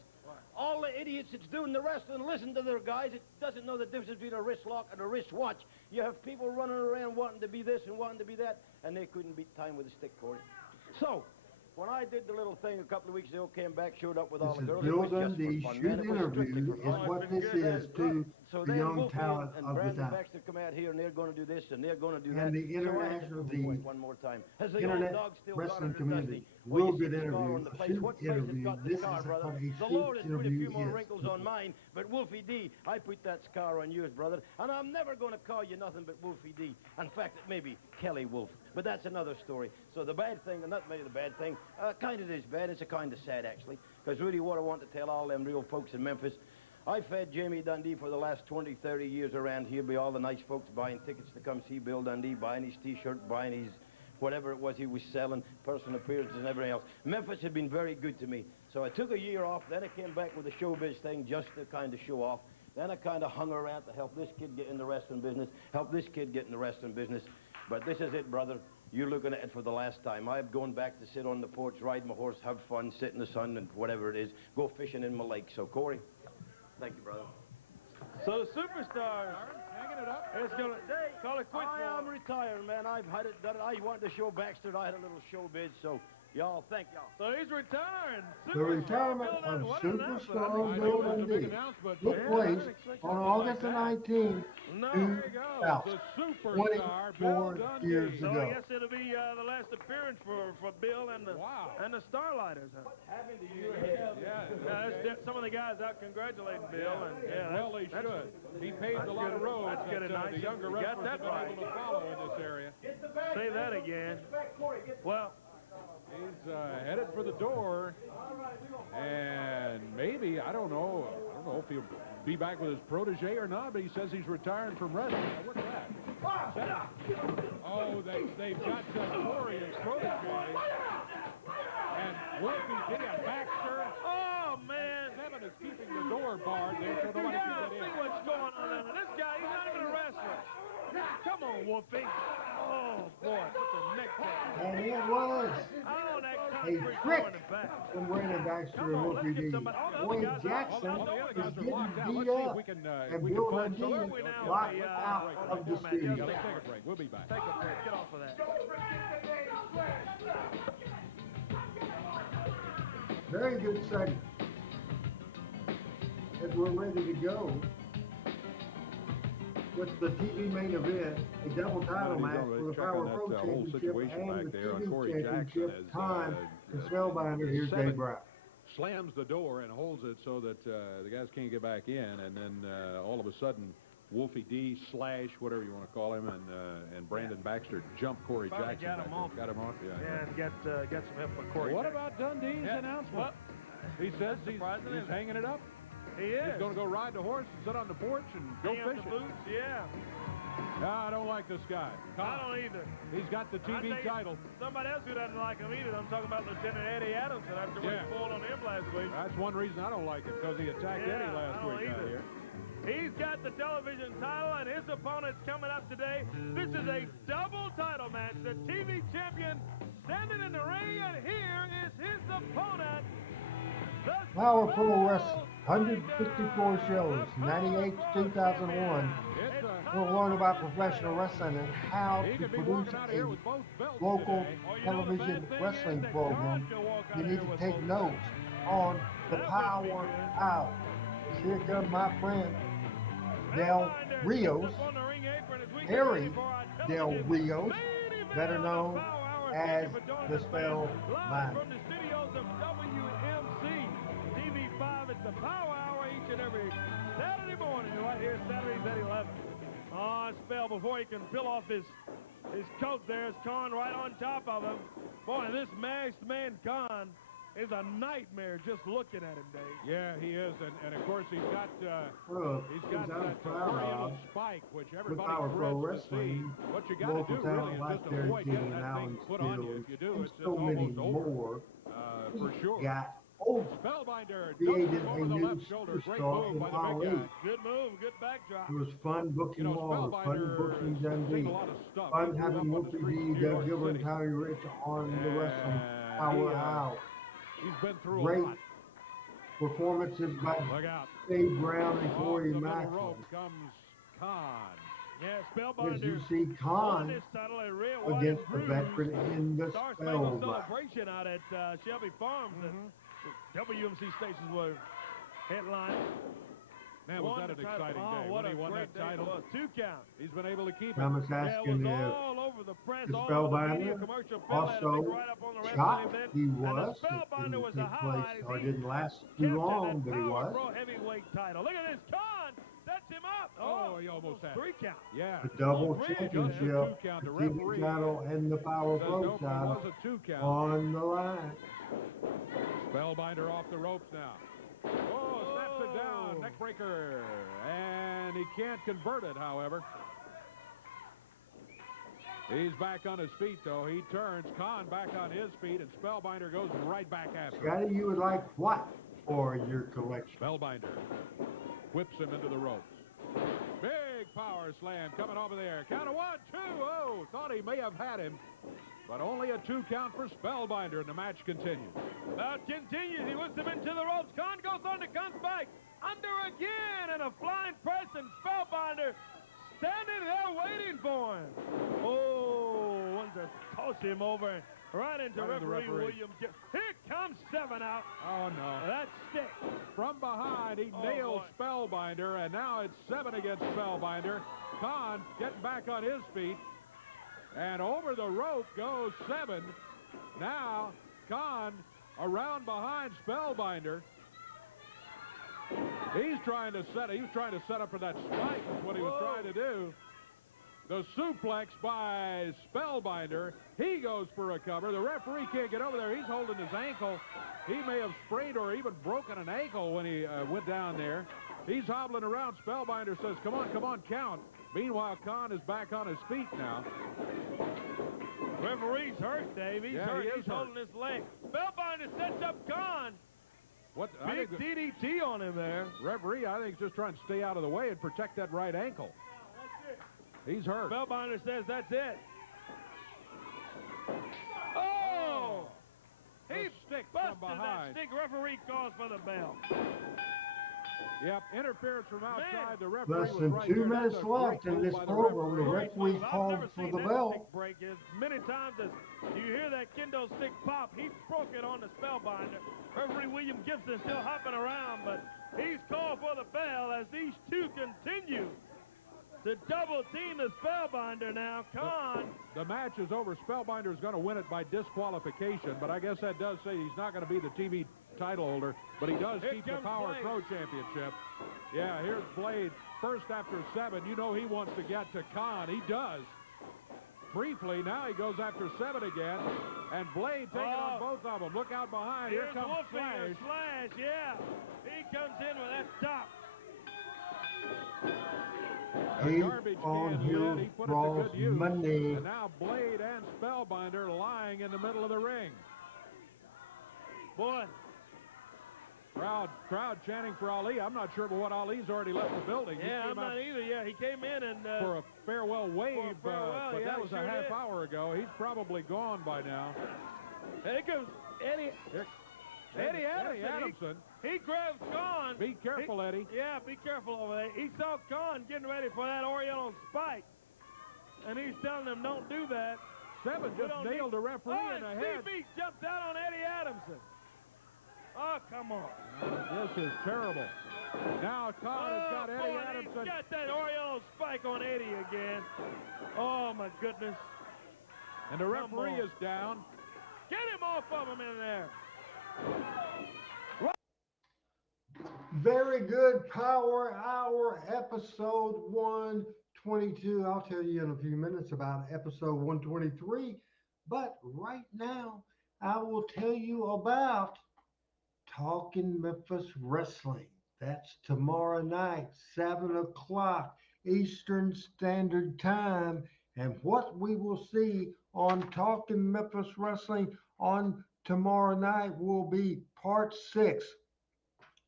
All the idiots that's doing the wrestling listen to their guys. It doesn't know the difference between a wrist lock and a wrist watch. You have people running around wanting to be this and wanting to be that, and they couldn't beat time with a stick, Corey. So, when I did the little thing a couple of weeks ago, came back, showed up with all the girls. Bill Dundee shoot interview is what this is to the young talent of the Brandon time. Baxter come out here and they're going to do this and they're going to do that. And the international, one more time. Has the internet old dog still wrestling got it, community, Dusty? real good interview, a shoot interview. This is Scar, brother? what a The shoot Lord has put a interview few more is. wrinkles on mine, but Wolfie D, I put that scar on yours, brother, and I'm never going to call you nothing but Wolfie D. In fact, it may be Kelly Wolf, but that's another story. So the bad thing, and not maybe the bad thing, kind of is bad, it's a kind of sad, actually, because really what I want to tell all them real folks in Memphis, I fed Jamie Dundee for the last 20, 30 years around here by all the nice folks buying tickets to come see Bill Dundee, buying his T-shirt, buying his whatever it was he was selling, personal appearances and everything else. Memphis had been very good to me. So I took a year off, then I came back with the showbiz thing just to kind of show off. Then I kind of hung around to help this kid get in the wrestling business, help this kid get in the wrestling business. But this is it, brother. You're looking at it for the last time. I'm going back to sit on the porch, ride my horse, have fun, sit in the sun and whatever it is, go fishing in my lake. So, Corey, thank you, brother. So the superstars hanging it up. It's gonna call it quits. I'm retired, man. I've had it done. I wanted to show Baxter. I had a little showbiz, so y'all, thank y'all. So he's retiring. The retirement of Superstar Bill Dundee took place on August the 19th, 24 years So I ago. guess it'll be the last appearance for Bill and the Starlighters. Huh? That's some of the guys out congratulating Bill. And Well, they should. He paved a lot of roads that the younger wrestlers have been able to follow in this area. Say that again. Well, he's headed for the door, and maybe, I don't know if he'll be back with his protege or not, but he says he's retiring from wrestling. Now, what's that? Oh, they've got Corey as protege, and Wolfie D and Baxter. Oh, man. Kevin is keeping the door barred there so nobody can get in. See what's going on there. This guy, he's not even a wrestler. Come on, Wolfie. Oh, boy, what's a neck tape. And it was Oh, that a concrete trick going in the back. from Brandon Baxter Come and on, let's Wolfie get D. somebody. All the other Wayne guys are- Jackson all the other is guys are getting locked out. beat Let's see if up, we can, and we Bill can find Dundee some- we now locked be, out on of the format. studio. Just Let's take a break. We'll be back. Take a break. Get off of that. Very good segment. As we're ready to go with the TV main event, a double title match for the Power Pro Championship and the TV Championship time in Spellbinder. Here's Dave Brown. Slams the door and holds it so that the guys can't get back in, and then all of a sudden, Wolfie D, Slash, whatever you want to call him, and Brandon Baxter jumped Corey Finally Jackson. got him off. Got him off, yeah. And got some help from Corey. What about Dundee's announcement? He says he's hanging it up. He is. He's going to go ride the horse, sit on the porch, and go Hang up fishing. the boots, yeah. I don't like this guy. I don't either. He's got the TV title. Somebody else who doesn't like him either. I'm talking about Lieutenant Eddie Adamson after what he pulled on him last week. That's one reason I don't like him, because he attacked Eddie last week out here. He's got the television title, and his opponent's coming up today. This is a double title match. The TV champion standing in the ring, and here is his opponent. Power Pro Wrestling, 154 shows, 98 to 2001. We'll learn about professional wrestling and how to produce a local television wrestling program. You need to take notes on the Power Hour. Here comes my friend Del Rios, Harry Del Rios, better known as the Spellbinder. Power Hour each and every Saturday morning, right here, Saturdays at 11. Oh, Spell, before he can peel off his coat there, is Khan right on top of him. Boy, this masked man, Khan, is a nightmare just looking at him, Dave. Yeah, he is, and of course he's got that proud oriental of spike, which with everybody our pro dreads to see. wrestling, What you got to local do really talent is like just Derrick avoid getting and that Alan thing put on you. Steele, If you do, and it's so many almost over. more. For sure. Got over. Spellbinder Created over a the new left shoulder. Great superstar move in by the big Ali. guy. Good move, good backdrop. It was fun booking Waller, fun booking Spellbinder's Dundee, seen a lot of stuff. fun He grew having up on the Wolfie streets D, of New Doug York Gilbert, and City. Tommy Rich on the wrestling power hour. He's been through Great a lot. performances by Look out. Dave Brown and Off Corey the middle Macklin. rope comes Khan. Yeah, As Spellbinder you see won Khan this title at Red, White, against and the Bruised. veteran in the Star Spangled Spellbinder. celebration out at Shelby Farms. That WMC stations were headlining. Man, was that an exciting day What when a he won great that title. day it was. 2 count. He's been able to keep it. Thomas Yeah, it asking was if all over the press, the all over the media, Spellbinder commercial. Phil had a big also write-up on the wrestling shocked event. he And the was. It Spellbinder didn't was the take place highlight. or He didn't last kept too it, long, that but he Power was. Pro heavyweight title. Look at this. Khan sets him up. Oh, he almost had 3 it. count. Yeah. The double Bridge, championship, just a 2 count. the The TV referee title, and the Power says Pro nope, it title was a 2 count. on the line. Spellbinder off the ropes now. Oh, snaps it down. Neck breaker. And he can't convert it, however. He's back on his feet, though. He turns. Khan back on his feet, and Spellbinder goes right back after him. Scotty, you would like what for your collection? Spellbinder whips him into the ropes. Big power slam coming over there. Count of 1, 2. Oh, thought he may have had him, but only a 2 count for Spellbinder, and the match continues. Continues. He whips him into the ropes. Khan goes on to Khan's back. Under again, and a flying press, and Spellbinder standing there waiting for him. Oh, wants to toss him over right into referee William. Here comes 7 out. Oh, no. That stick. From behind, he nails Spellbinder, and now it's 7 against Spellbinder. Khan getting back on his feet, and over the rope goes 7. Now, Khan around behind Spellbinder. He was trying to set up for that spike, is what he was trying to do. The suplex by Spellbinder. He goes for a cover. The referee can't get over there. He's holding his ankle. He may have sprained or even broken an ankle when he went down there. He's hobbling around. Spellbinder says, come on, count. Meanwhile, Khan is back on his feet now. Referee's hurt, Dave. He's hurt. He's holding his leg. Spellbinder sets up Khan. Big DDT on him there. Referee, I think, is just trying to stay out of the way and protect that right ankle. He's hurt. Spellbinder says that's it. Oh! He stick busted from behind. that stick. Referee calls for the bell. Yep, interference from outside. The Less referee was than right 2 there. minutes That's a left great in move this by the program. The referee. referee called for the bell. Stick break as many times as you hear that kendo stick pop. He broke it on the Spellbinder. Referee William Gibson still hopping around, but he's called for the bell as these two continue to double team the Spellbinder now. Khan. The match is over. Spellbinder is going to win it by disqualification, but I guess that does say he's not going to be the TV title holder, but he does keep the Power Pro Championship. Yeah, here's Blade. First after 7, you know he wants to get to Khan. He does. Briefly, now he goes after 7 again, and Blade taking on both of them. Look out behind. Here comes Wolfie, Slash. Slash, yeah. He comes in with that top. He Garbage on can Hill lid. He put it to Cross good use. Monday. And now Blade and Spellbinder lying in the middle of the ring. Boy. Crowd chanting for Ali. I'm not sure but what Ali's already left the building. Yeah, I'm not either. Yeah, he came in and for a farewell wave, but yeah, that was a half hour ago. He's probably gone by now. Here comes Eddie. Eddie Adamson. He grabs Khan. Be careful, Eddie. Yeah, be careful over there. He saw Khan getting ready for that Oriental spike, and he's telling him, don't do that. 7 just nailed the referee in the head. CB jumped out on Eddie Adamson. Oh, come on. This is terrible. Now Khan has got Eddie Adamson. He's got that Oriental spike on Eddie again. Oh, my goodness. And the referee is down. Get him off of him in there. very good Power Hour, episode 122. I'll tell you in a few minutes about episode 123. But right now, I will tell you about Talking Memphis Wrestling. That's tomorrow night, 7 o'clock Eastern Standard Time. And what we will see on Talking Memphis Wrestling on tomorrow night will be part 6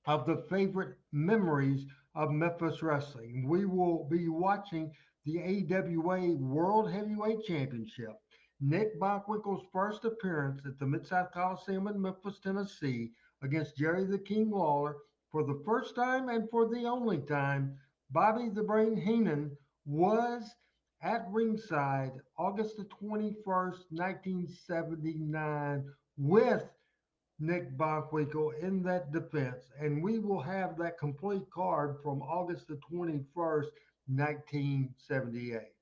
of the favorite memories of Memphis Wrestling. We will be watching the AWA World Heavyweight Championship. Nick Bockwinkel's first appearance at the Mid-South Coliseum in Memphis, Tennessee, against Jerry the King Lawler. For the first time and for the only time, Bobby the Brain Heenan was at ringside August the 21st, 1979, with Nick Bockwinkel in that defense. And we will have that complete card from August the 21st, 1978.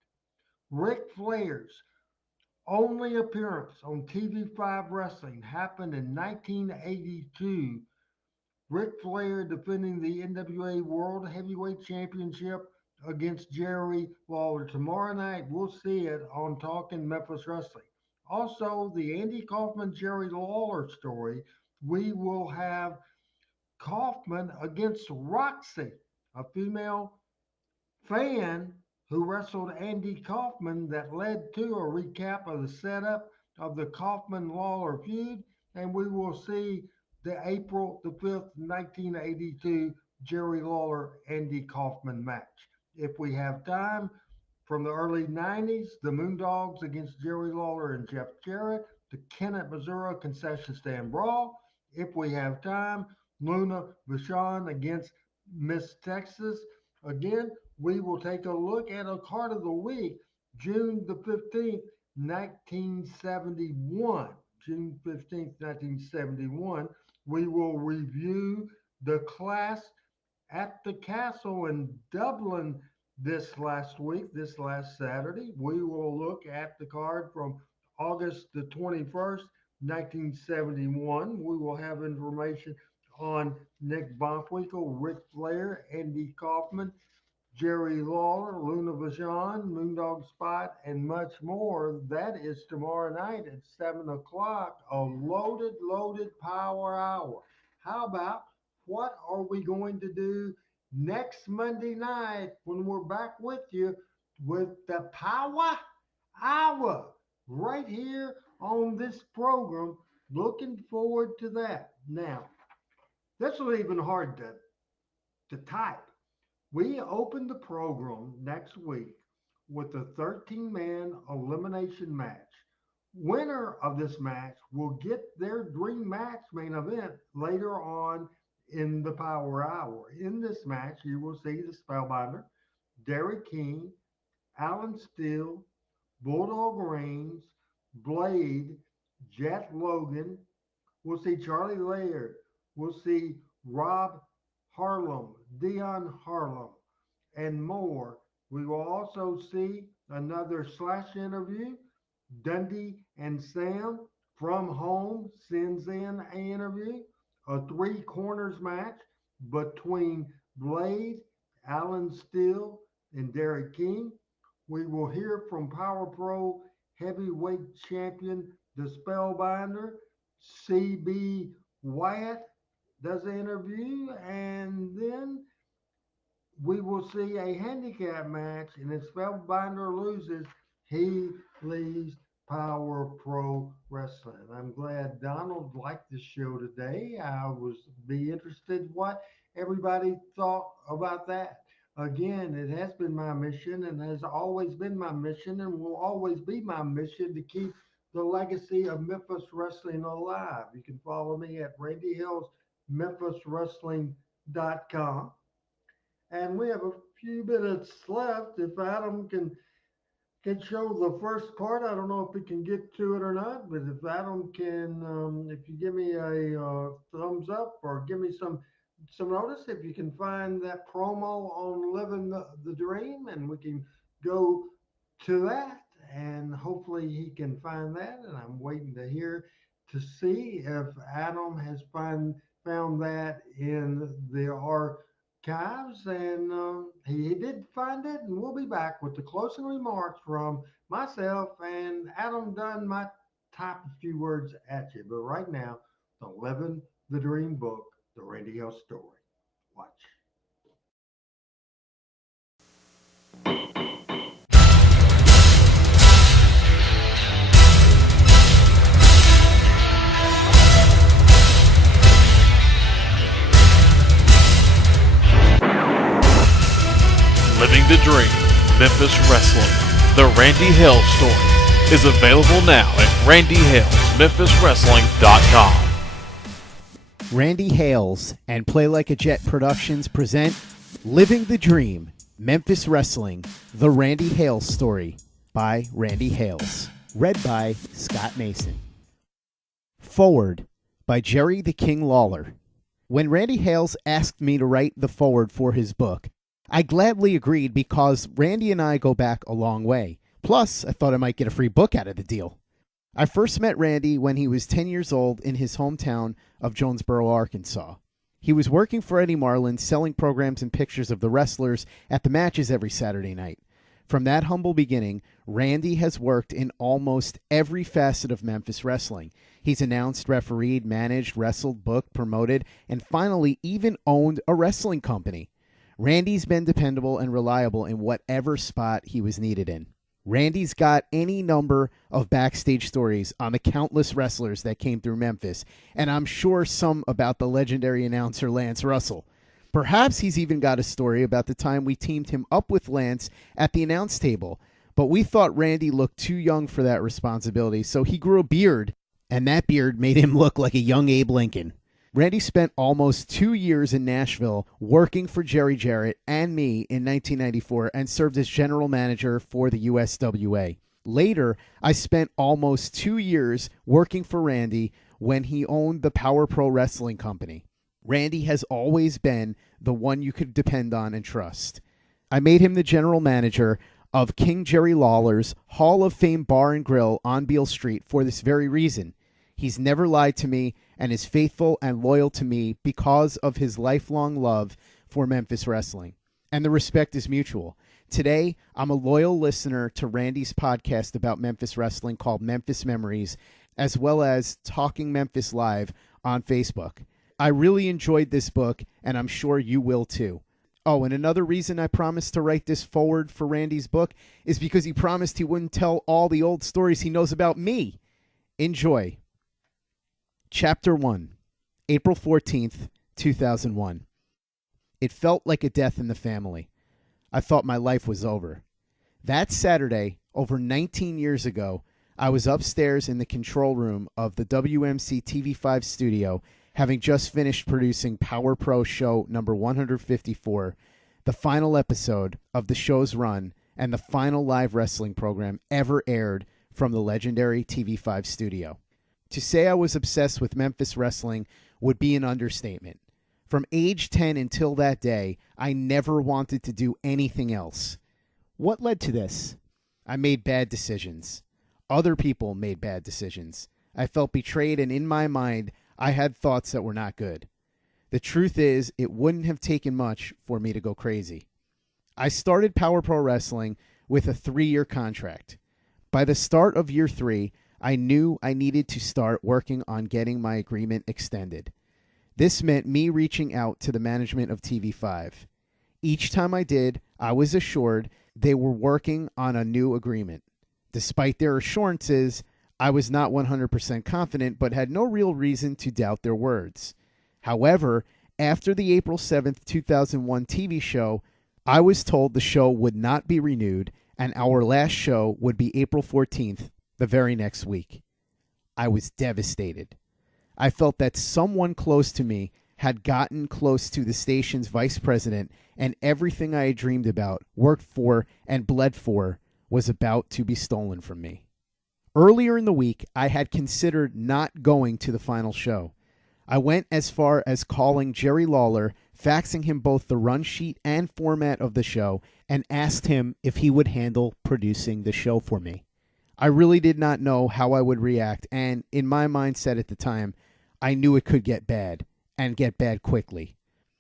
Ric Flair's only appearance on TV5 Wrestling happened in 1982. Ric Flair defending the NWA World Heavyweight Championship against Jerry Lawler. Tomorrow night, we'll see it on Talking Memphis Wrestling. Also, the Andy Kaufman Jerry Lawler story. We will have Kaufman against Roxy, a female fan who wrestled Andy Kaufman, that led to a recap of the setup of the Kaufman-Lawler feud. And we will see the April the 5th, 1982 Jerry Lawler-Andy Kaufman match. If we have time, from the early 90s, the Moondogs against Jerry Lawler and Jeff Jarrett, the Kennett, Missouri concession stand brawl. If we have time, Luna Vachon against Miss Texas. Again, we will take a look at a card of the week, June the 15th, 1971. June 15th, 1971. We will review the Clash at the Castle in Dublin this last Saturday. We will look at the card from August the 21st, 1971. We will have information on Nick Bockwinkel, Ric Flair, Andy Kaufman, Jerry Lawler, Luna Vachon, Moondog Spot, and much more. That is tomorrow night at 7 o'clock, a loaded Power Hour. How about what are we going to do next Monday night when we're back with you with the Power Hour right here on this program? Looking forward to that. Now, this was even hard to type. We open the program next week with a 13-man elimination match. Winner of this match will get their dream match main event later on in the Power Hour. In this match, you will see the Spellbinder, Derrick King, Alan Steele, Bulldog Reigns, Blade, Jet Logan. We'll see Charlie Laird. We'll see Rob Harlem, Dion Harlem, and more. We will also see another Slash interview. Dundee and Sam from home sends in an interview. A 3 corners match between Blade, Alan Steele, and Derrick King. We will hear from Power Pro heavyweight champion, the Spellbinder, CB Wyatt does the interview, and then we will see a handicap match, and if Spellbinder loses, he leaves Power Pro Wrestling. I'm glad Donald liked the show today. I was be interested what everybody thought about that. Again, it has been my mission and has always been my mission and will always be my mission to keep the legacy of Memphis Wrestling alive. You can follow me at Randy Hill's MemphisWrestling.com. And we have a few minutes left. If Adam can show the first card, I don't know if we can get to it or not, but if Adam can, if you give me a thumbs up or give me some notice, if you can find that promo on Living the Dream, and we can go to that, and hopefully he can find that. And I'm waiting to see if Adam has found that in our archives, and he did find it, and we'll be back with the closing remarks from myself, and Adam Dunn might type a few words at you. But right now, the Living the Dream book, the Randy Hill story. Watch. Living the Dream, Memphis Wrestling, The Randy Hale Story, is available now at randyhalesmemphiswrestling.com. Randy Hales and Play Like a Jet Productions present Living the Dream, Memphis Wrestling, The Randy Hale Story by Randy Hales. Read by Scott Mason. Forward by Jerry the King Lawler. When Randy Hales asked me to write the forward for his book, I gladly agreed because Randy and I go back a long way. Plus, I thought I might get a free book out of the deal. I first met Randy when he was 10 years old in his hometown of Jonesboro, Arkansas. He was working for Eddie Marlin, selling programs and pictures of the wrestlers at the matches every Saturday night. From that humble beginning, Randy has worked in almost every facet of Memphis wrestling. He's announced, refereed, managed, wrestled, booked, promoted, and finally even owned a wrestling company. Randy's been dependable and reliable in whatever spot he was needed in. Randy's got any number of backstage stories on the countless wrestlers that came through Memphis, and I'm sure some about the legendary announcer Lance Russell. Perhaps he's even got a story about the time we teamed him up with Lance at the announce table, but we thought Randy looked too young for that responsibility, so he grew a beard, and that beard made him look like a young Abe Lincoln. Randy spent almost 2 years in Nashville working for Jerry Jarrett and me in 1994 and served as general manager for the USWA. Later, I spent almost 2 years working for Randy when he owned the Power Pro Wrestling Company. Randy has always been the one you could depend on and trust. I made him the general manager of King Jerry Lawler's Hall of Fame Bar and Grill on Beale Street for this very reason. He's never lied to me and is faithful and loyal to me because of his lifelong love for Memphis wrestling. And the respect is mutual. Today, I'm a loyal listener to Randy's podcast about Memphis wrestling called Memphis Memories, as well as Talking Memphis Live on Facebook. I really enjoyed this book, and I'm sure you will too. Oh, and another reason I promised to write this forward for Randy's book is because he promised he wouldn't tell all the old stories he knows about me. Enjoy. Chapter 1, April 14th, 2001. It felt like a death in the family. I thought my life was over. That Saturday, over 19 years ago, I was upstairs in the control room of the WMC TV5 studio, having just finished producing Power Pro Show number 154, the final episode of the show's run and the final live wrestling program ever aired from the legendary TV5 studio. To say I was obsessed with Memphis wrestling would be an understatement. From age 10 until that day, I never wanted to do anything else. What led to this? I made bad decisions. Other people made bad decisions. I felt betrayed, and in my mind, I had thoughts that were not good. The truth is, it wouldn't have taken much for me to go crazy. I started Power Pro Wrestling with a 3-year contract. By the start of year 3, I knew I needed to start working on getting my agreement extended. This meant me reaching out to the management of TV5. Each time I did, I was assured they were working on a new agreement. Despite their assurances, I was not 100% confident, but had no real reason to doubt their words. However, after the April 7th, 2001 TV show, I was told the show would not be renewed, and our last show would be April 14th, the very next week. I was devastated. I felt that someone close to me had gotten close to the station's vice president, and everything I had dreamed about, worked for, and bled for was about to be stolen from me. Earlier in the week, I had considered not going to the final show. I went as far as calling Jerry Lawler, faxing him both the run sheet and format of the show, and asked him if he would handle producing the show for me. I really did not know how I would react, and in my mindset at the time, I knew it could get bad, and get bad quickly.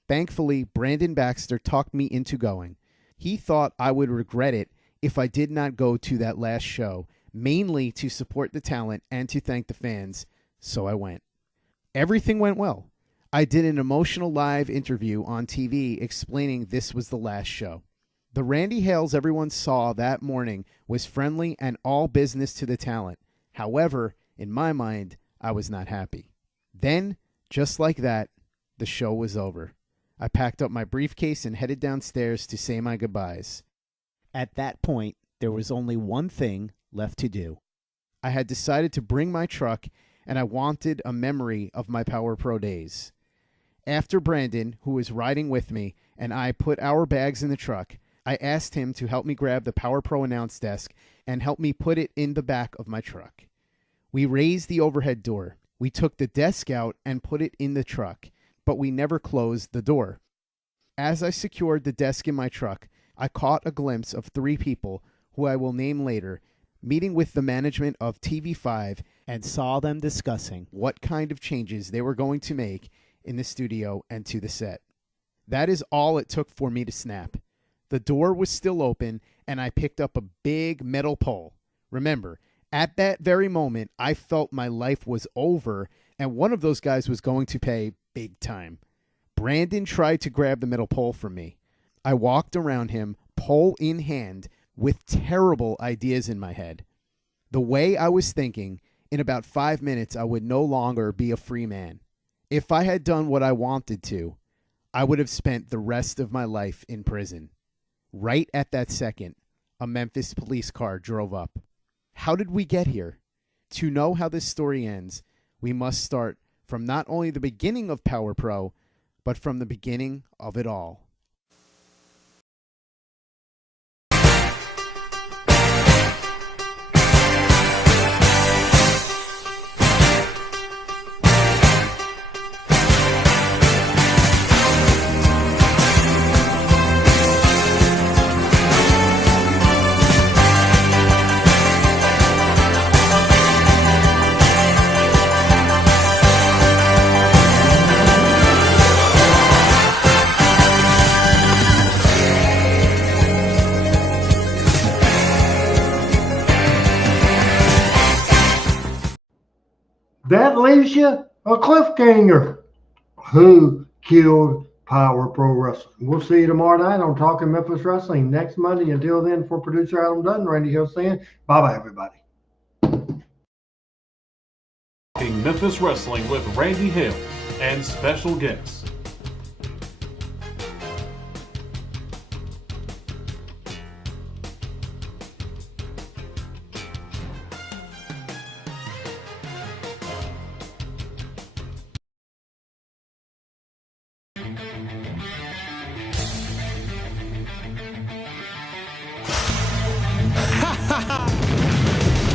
Thankfully, Brandon Baxter talked me into going. He thought I would regret it if I did not go to that last show, mainly to support the talent and to thank the fans, so I went. Everything went well. I did an emotional live interview on TV explaining this was the last show. The Randy Hales everyone saw that morning was friendly and all business to the talent. However, in my mind, I was not happy. Then, just like that, the show was over. I packed up my briefcase and headed downstairs to say my goodbyes. At that point, there was only one thing left to do. I had decided to bring my truck, and I wanted a memory of my Power Pro days. After Brandon, who was riding with me, and I put our bags in the truck, I asked him to help me grab the Power Pro announce desk and help me put it in the back of my truck. We raised the overhead door. We took the desk out and put it in the truck, but we never closed the door. As I secured the desk in my truck, I caught a glimpse of 3 people, who I will name later, meeting with the management of TV5 and saw them discussing what kind of changes they were going to make in the studio and to the set. That is all it took for me to snap. The door was still open, and I picked up a big metal pole. Remember, at that very moment, I felt my life was over, and one of those guys was going to pay big time. Brandon tried to grab the metal pole from me. I walked around him, pole in hand, with terrible ideas in my head. The way I was thinking, in about 5 minutes, I would no longer be a free man. If I had done what I wanted to, I would have spent the rest of my life in prison. Right at that second, a Memphis police car drove up. How did we get here? To know how this story ends, we must start from not only the beginning of Power Pro, but from the beginning of it all. That leaves you a cliffhanger. Who killed Power Pro Wrestling? We'll see you tomorrow night on Talking Memphis Wrestling next Monday. Until then, for producer Adam Dunn, Randy Hill saying bye-bye, everybody. Talking Memphis Wrestling with Randy Hill and special guests.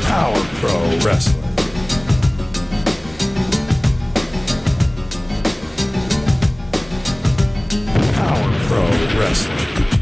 Power Pro Wrestling. Power Pro Wrestling.